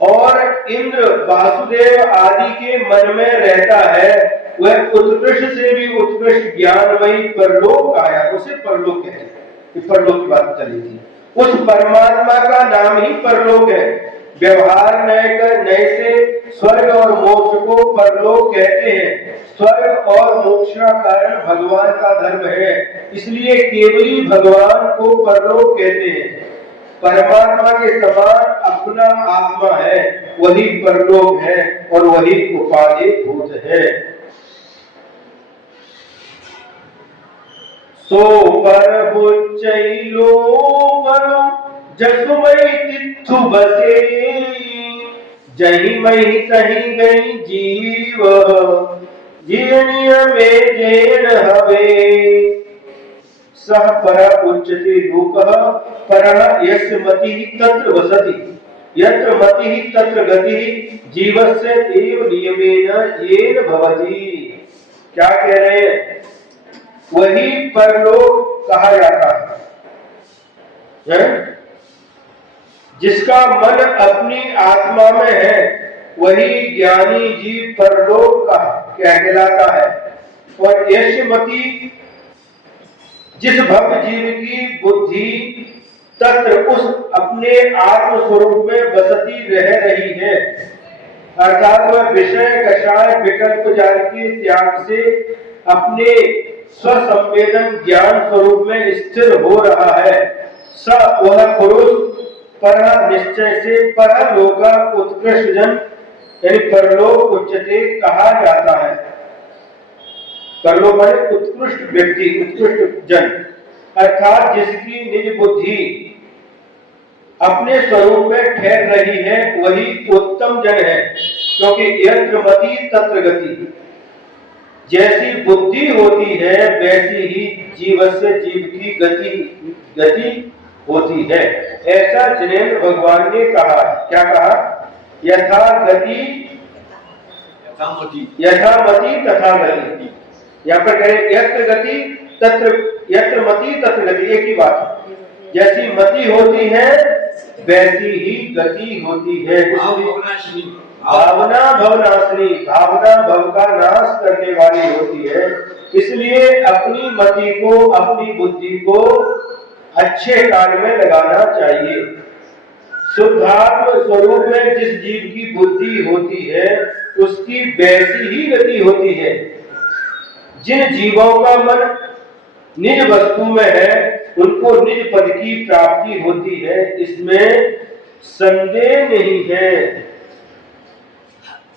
और इंद्र वासुदेव आदि के मन में रहता है, वह उत्कृष्ट से भी उत्कृष्ट ज्ञानमयी परलोक आया। उसे परलोक कहते हैं, परलोक की बात चली थी। उस परमात्मा का नाम ही परलोक है। व्यवहार नए से स्वर्ग और मोक्ष को परलोक कहते हैं। स्वर्ग और मोक्ष का कारण भगवान का धर्म है, इसलिए केवली भगवान को परलोक कहते हैं। परमात्मा के समान अपना आत्मा है, वही परलोक है और वही उपाधि भूत है। सो पर बुच्चैलो परो जसुमई तिथु बसे, जही मई तही गई जीव, जीवनिय में जेन हवे। सह पर उच्चते लोकः परः यस्य मतिः तत्र वसति, यत्र मतिः तत्र गतिः, जीवस्य एव नियमेन येन भवति। क्या कह रहे हैं? वही परलोक कहा जाता है। जिसका मन अपनी आत्मा में है, वही ज्ञानी जीव परलोक का कहलाता है। और यशमती जिस भक्त जीव की बुद्धि तत्र उस अपने आत्म स्वरूप में बसती रह रही है, अर्थात वह विषय कषाय विकल्प जाल के त्याग से अपने स्वसंवेदन ज्ञान स्वरूप में स्थिर हो रहा है। स वह पुरुष पर निश्चय से परलोक उत्कृष्ट जन यानी परलोक उच्चते कहा जाता है। परलोक माने उत्कृष्ट व्यक्ति, उत्कृष्ट जन, अर्थात जिसकी निज बुद्धि अपने स्वरूप में ठहर रही है, वही उत्तम जन है। क्योंकि यत्र मति तत्र गति, जैसी बुद्धि होती है वैसी ही जीव से जीव की गति होती है। ऐसा जिनेन्द्र भगवान ने कहा। क्या कहा? यथा गति यथा मति तथा गति। यहाँ पर कहे यत्र गति तत्र, यत्र मति तत्र गति, एक ही बात है। जैसी मति होती है वैसी ही गति होती है। भावना भवनाशिनी, भावना भव का नाश करने वाली होती है। इसलिए अपनी मति को, अपनी बुद्धि को अच्छे कार्य में लगाना चाहिए। शुद्धात्म स्वरूप में जिस जीव की बुद्धि होती है उसकी वैसी ही गति होती है। जिन जीवों का मन निज वस्तु में है उनको निज पद की प्राप्ति होती है, इसमें संदेह नहीं है।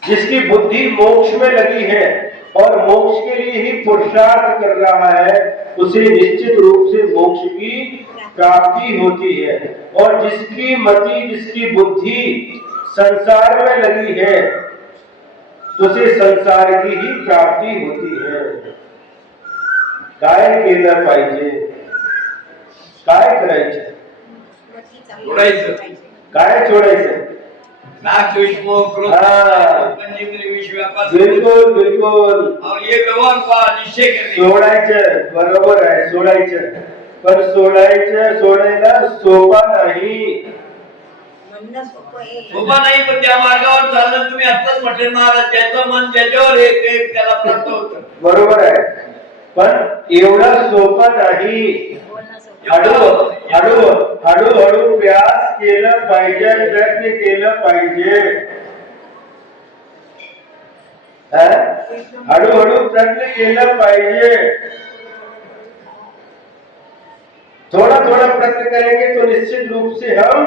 जिसकी बुद्धि मोक्ष में लगी है और मोक्ष के लिए ही पुरुषार्थ कर रहा है, उसे निश्चित रूप से मोक्ष की प्राप्ति होती है। और जिसकी मति, जिसकी बुद्धि संसार में लगी है, उसे संसार की ही प्राप्ति होती है। काय केलं पाहिजे, काय करायचे, काय सोडायचं, राग द्वेष मोह क्रोध हाँ। पंचेंद्रिय विषय व्यापार बिल्कुल बिल्कुल और ये व्यवहार का निश्चय करने सोडायचं, बरोबर आहे, सोडायचं, पण सोडायचं, सोडायला सोपा नाही। म्हणणं सोपं आहे. सोपा नाही, पण त्या मार्गावर चालणं तुम्ही आत्ताच म्हटले महाराज, ज्याचं मन ज्याच्यावर एक त्याला प्राप्त होतं। बरोबर आहे, पण एवढं सोपं नाही। बोलणं सोपं. हळूहळू प्रयास केलं पाहिजे, प्रयत्न केलं पाहिजे। हळूहळू प्रयत्न केलं पाहिजे। थोड़ा थोड़ा प्रयत्न करेंगे तो निश्चित रूप से हम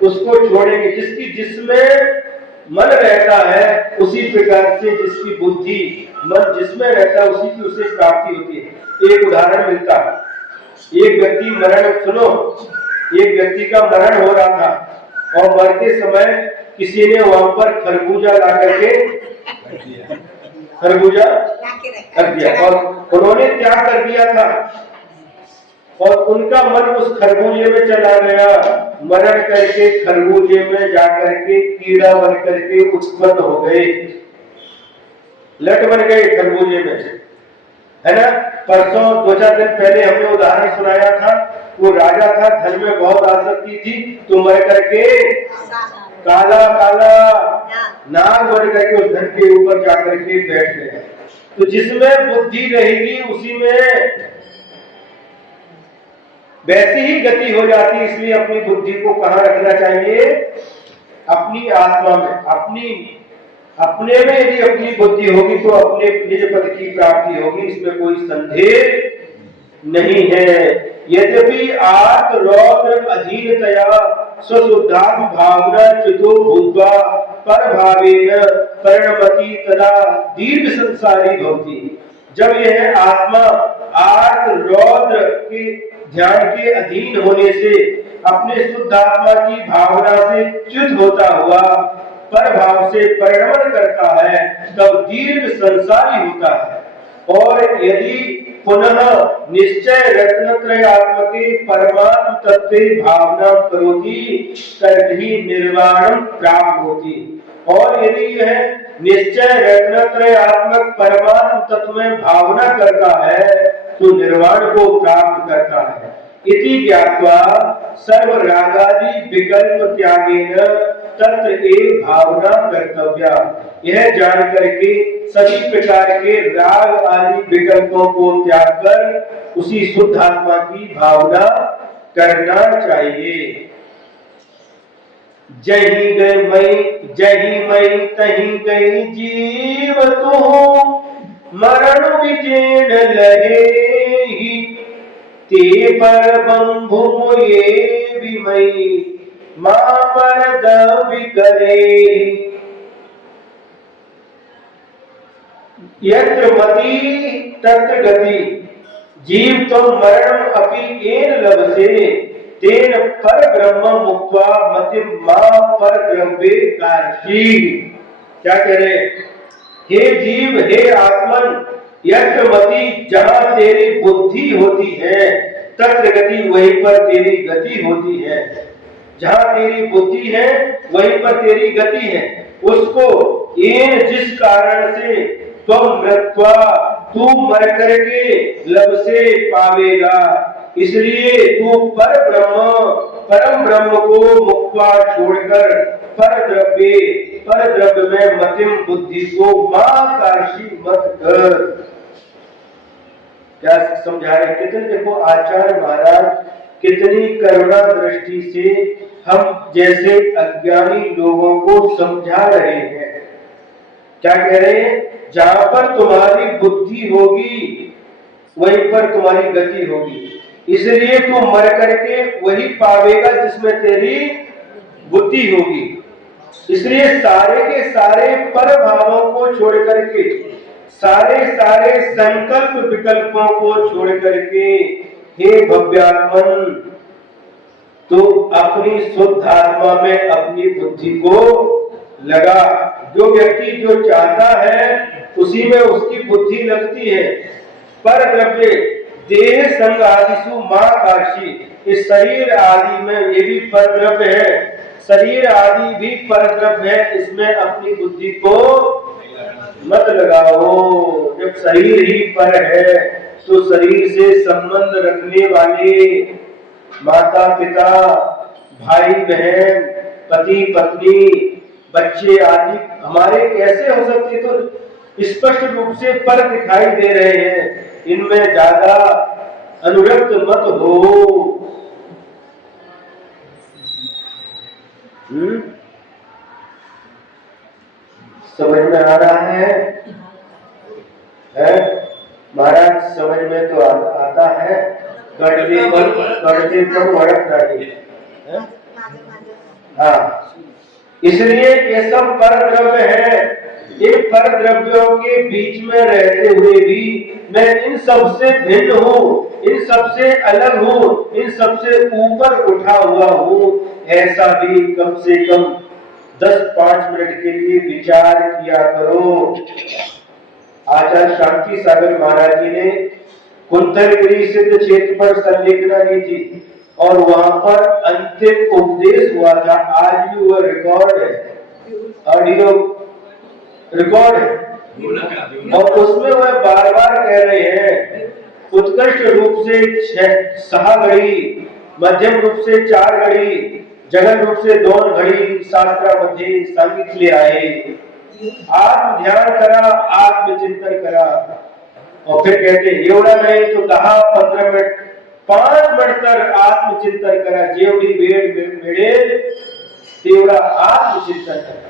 उसको छोड़ेंगे। जिसकी जिसमें मन रहता है उसी प्रकार से जिसकी बुद्धि, मन जिसमें रहता है उसी की उसे प्राप्ति होती है। एक उदाहरण मिलता है, एक व्यक्ति मरण, सुनो, एक व्यक्ति का मरण हो रहा था और मरते समय किसी ने वहां पर खरबूजा ला करके खरबूजा कर दिया और उन्होंने त्याग कर दिया था और उनका मन उस खरबूजे में चला गया। मरण करके खरबूजे में जाकर के कीड़ा बन करके उत्पन्न हो गए, लट बन गए खरबूजे में, है ना। परसों 2-4 दिन पहले हमने उदाहरण सुनाया था, वो राजा था, धन में बहुत आसक्ति थी, तो मर करके काला काला नाग बन करके उस धन के ऊपर जाकर के बैठ गया। तो जिसमें बुद्धि रहेगी उसी में वैसी ही गति हो जाती है। इसलिए अपनी बुद्धि को कहाँ रखना चाहिए? अपनी आत्मा में, अपने में यदि अपनी बुद्धि होगी तो अपने निज पद की प्राप्ति होगी, इसमें कोई संदेह नहीं है। यद्यपि आर्त रौद्र अधीनतया स्वशुद्धात्म भावना चितो भूत्वा पर भावेन परिणमति तदा दीर्घ संसारी भवति। जब यह आत्मा आर्त रौद्र के ध्यान के अधीन होने से अपने शुद्ध आत्मा की भावना से च्युत होता हुआ पर भाव से परिणमन करता है, तब दीर्घ संसारी होता है। और यदि पुनः निश्चय रत्नत्रयात्मके परमात्म तत्वे भावना करोति तर्हि निर्वाणं प्राप्त होति। और यदि यह निश्चय रत्नत्रयात्मक परमात्म तत्व में भावना करता है तो निर्वाण को प्राप्त करता है। इति ज्ञात्वा सर्व रागादि विकल्प त्यागेन तत्र एव भावना कर्तव्या। यह जान करके सभी प्रकार के राग आदि विकल्पों को त्याग कर उसी शुद्ध आत्मा की भावना करना चाहिए। जही मई तही गई जीव तू मरण विजेण लहे ते पर बंभु ये विमई मां पर दवि करे। यत्र मति तत्र गति जीव तो मरण अपि येन लभसे तेन पर ब्रह्म मुक्त्वा मति मां पर द्रव्ये कार्षी। क्या कह रहे? हे जीव, हे आत्मन, यत्र मति, जहां तेरी बुद्धि होती है, तत्र गति, वहीं पर तेरी गति होती है। जहां तेरी बुद्धि है वहीं पर तेरी गति है। उसको येन, जिस कारण से तुम मृत्वा, तू मर करके लब से पावेगा, इसलिए तू परम ब्रह्म को मुक्त्वा छोड़कर पर द्रव्य पर द्रव्य में मतिम बुद्धि को माकाशी मत कर। क्या समझा रहे? कितने देखो आचार्य महाराज कितनी करुणा दृष्टि से हम जैसे अज्ञानी लोगों को समझा रहे हैं। क्या कह रहे हैं? जहां पर तुम्हारी बुद्धि होगी वहीं पर तुम्हारी गति होगी, इसलिए तू मर करके वही पावेगा जिसमें तेरी बुद्धि होगी। इसलिए सारे के सारे पर भावों को छोड़ करके, सारे सारे संकल्प विकल्पों को छोड़ करके, हे भव्यात्मन, तो अपनी शुद्ध आत्मा में अपनी बुद्धि को लगा। जो व्यक्ति जो चाहता है उसी में उसकी बुद्धि लगती है। पर द्रव्य देह संग आदिशु मां काशी, इस शरीर आदि में ये भी पर द्रव्य है, शरीर आदि भी पर द्रव्य है, इसमें अपनी बुद्धि को मत लगाओ। जब शरीर ही पर है तो शरीर से संबंध रखने वाले माता पिता, भाई बहन, पति पत्नी, बच्चे आदि हमारे कैसे हो सकते? तो स्पष्ट रूप से पर दिखाई दे रहे हैं, इनमें ज्यादा अनुरक्त मत हो। समझ में आ रहा है? महाराज समझ में तो आता है, करते पर वड़क नहीं। हाँ, इसलिए ये सब पर द्रव्य है। इन पर द्रव्यों के बीच में रहते हुए भी मैं इन सब से भिन्न हूँ, इन सब से अलग हूँ, इन सब से ऊपर उठा हुआ हूँ, ऐसा भी कम से कम 10-5 मिनट के लिए विचार किया करो। आचार्य शांति सागर महाराज जी ने कुंतलगिरी सिद्ध क्षेत्र पर संलेखना ली थी और वहां पर अंतिम उपदेश हुआ था। आज भी वो रिकॉर्ड है, ऑडियो रिकॉर्ड है, और उसमें वह बार बार कह रहे हैं उत्कृष्ट रूप से 6 घड़ी, मध्यम रूप से 4 घड़ी, जगन रूप से 2 घड़ी शास्त्रामध्ये सांगितले आहे। आत्म ध्यान करा, आत्मचिंतन करा। और फिर कहते एवढा नाही तो 10-15 मिनिट, 5 मिनिट तर आत्मचिंतन करा। जेवढी वेळ मिळेल तेवढा आत्मचिंतन करा,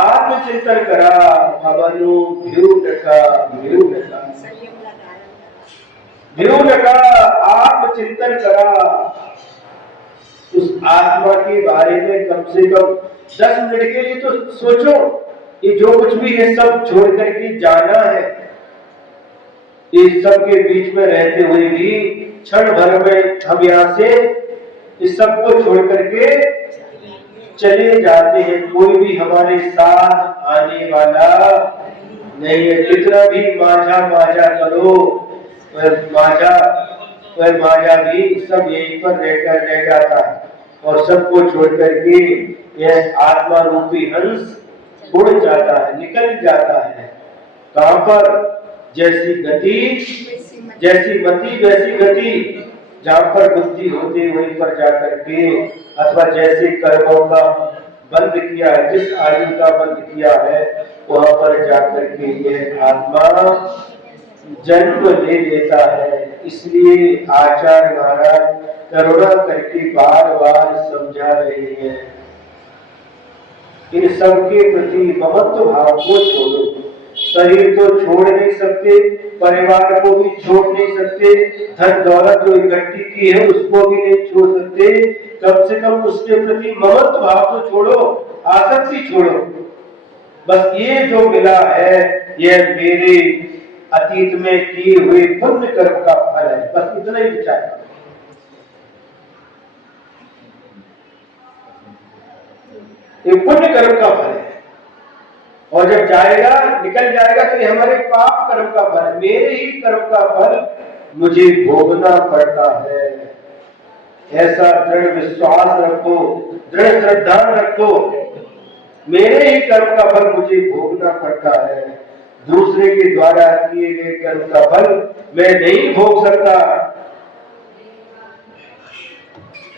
आत्मचिंतन करा। बाबांनो, भिऊ नका, भिऊ नका, भिऊ नका, आत्मचिंतन करा। उस आत्मा के बारे में कम से कम 10 मिनट के लिए तो सोचो। ये जो कुछ भी है सब छोड़ करके जाना है। इस सब के बीच में रहते हुए भी क्षण भर में हम यहाँ से इस सब को छोड़ करके चले जाते हैं। कोई भी हमारे साथ आने वाला नहीं है। कितना भी माझा माझा करो, माझा भी सब यहीं पर रहकर रह जाता है और सबको छोड़ करके यह आत्मा रूपी हंस उड़ जाता है, निकल जाता है। कहां पर? जैसी गति, जैसी मति वैसी गति। जहां पर बुद्धि होती वहीं पर जाकर के, अथवा जैसे कर्मों का बंद किया है, जिस आयु का बंद किया है, वहां पर जाकर के यह आत्मा जन्म ले लेता है। इसलिए आचार्य महाराज करुणा करके बार बार समझा रहे हैं, इन सबके प्रति ममत्व भाव को छोड़ो। शरीर तो छोड़ नहीं सकते, परिवार को भी छोड़ नहीं सकते, धन दौलत जो इकट्ठी की है उसको भी नहीं छोड़ सकते। कम से कम उसके प्रति ममत्व भाव तो छोड़ो, आसक्ति छोड़ो। बस ये जो मिला है यह मेरे अतीत में किए हुए पुण्य कर्म का फल है, बस इतना ही विचार करो। ये पुण्य कर्म का फल है, और जब जाएगा, निकल जाएगा तो ये हमारे पाप कर्म का फल है। मेरे ही कर्म का फल मुझे भोगना पड़ता है। ऐसा दृढ़ विश्वास रखो, दृढ़ श्रद्धा रखो। मेरे ही कर्म का फल मुझे भोगना पड़ता है। दूसरे के द्वारा किए गए कर्म का फल मैं नहीं भोग सकता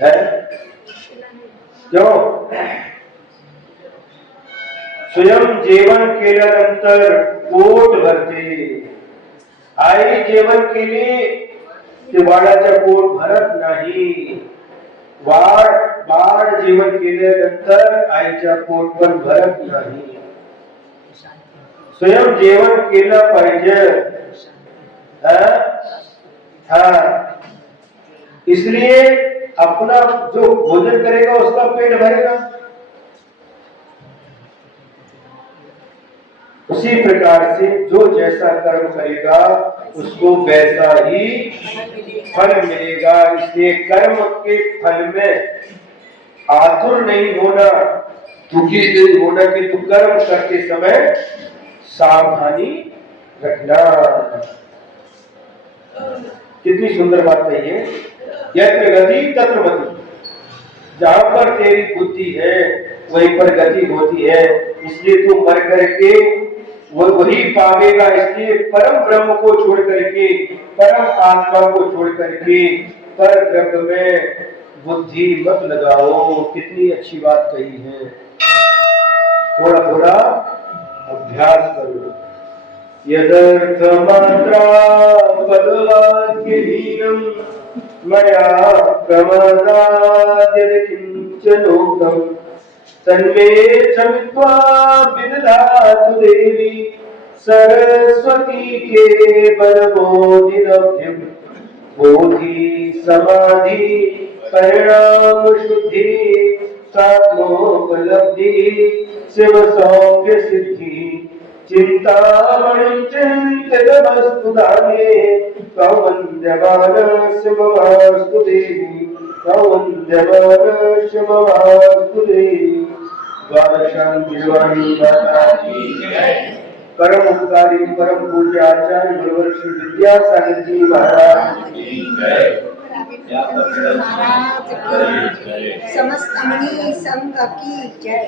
है। क्यों? स्वयं जेवण केल्यानंतर पोट भरते. आई जेवण केले ते बाळाच्या पोट भरत नाही. बाळ जेवण केल्यानंतर आईच्या पोट पण भरत नाही. स्वयं जेवण केलं पाहिजे. इसलिए अपना जो भोजन करेगा उसका पेट भरेगा. उसी प्रकार से जो जैसा कर्म करेगा उसको वैसा ही फल मिलेगा. इसलिए कर्म के फल में आतुर नहीं होना, दुखी नहीं होना, किंतु कर्म करते समय सावधानी रखना. कितनी सुंदर बात कही है. यत्र गति तत्र मति. जहां पर तेरी बुद्धि है वहीं पर गति होती है. इसलिए तू मर करके वही पावेगा. इसलिए परम ब्रह्म को छोड़ करके, परम आत्मा को छोड़ करके पर ब्रह्म में बुद्धि मत लगाओ. कितनी अच्छी बात कही है. थोड़ा थोड़ा अभ्यास करो. यदर्थ मात्रा पदवाक्यहीनम् मया प्रमादाद् किञ्चनोक्तम् तन्मे चमित्वा विदधातु देवी सरस्वती के बलबोधिनभ्यम्. बोधि समाधि परिणाम शुद्धि सात्मोपलब्धि शिव सौख्य सिद्धि चिंतामणि चिंतितमस्तु दाने कौवन्द्यमानस्य ममास्तु देवी. कौवन्द्यमानस्य ममास्तु देवी. द्वादशांतिवाणी माता की जय. परम उपकारी परम पूज्य आचार्य गुरुवर श्री विद्यासागर जी महाराज की जय. महाराज की समस्त मणि संघ की जय.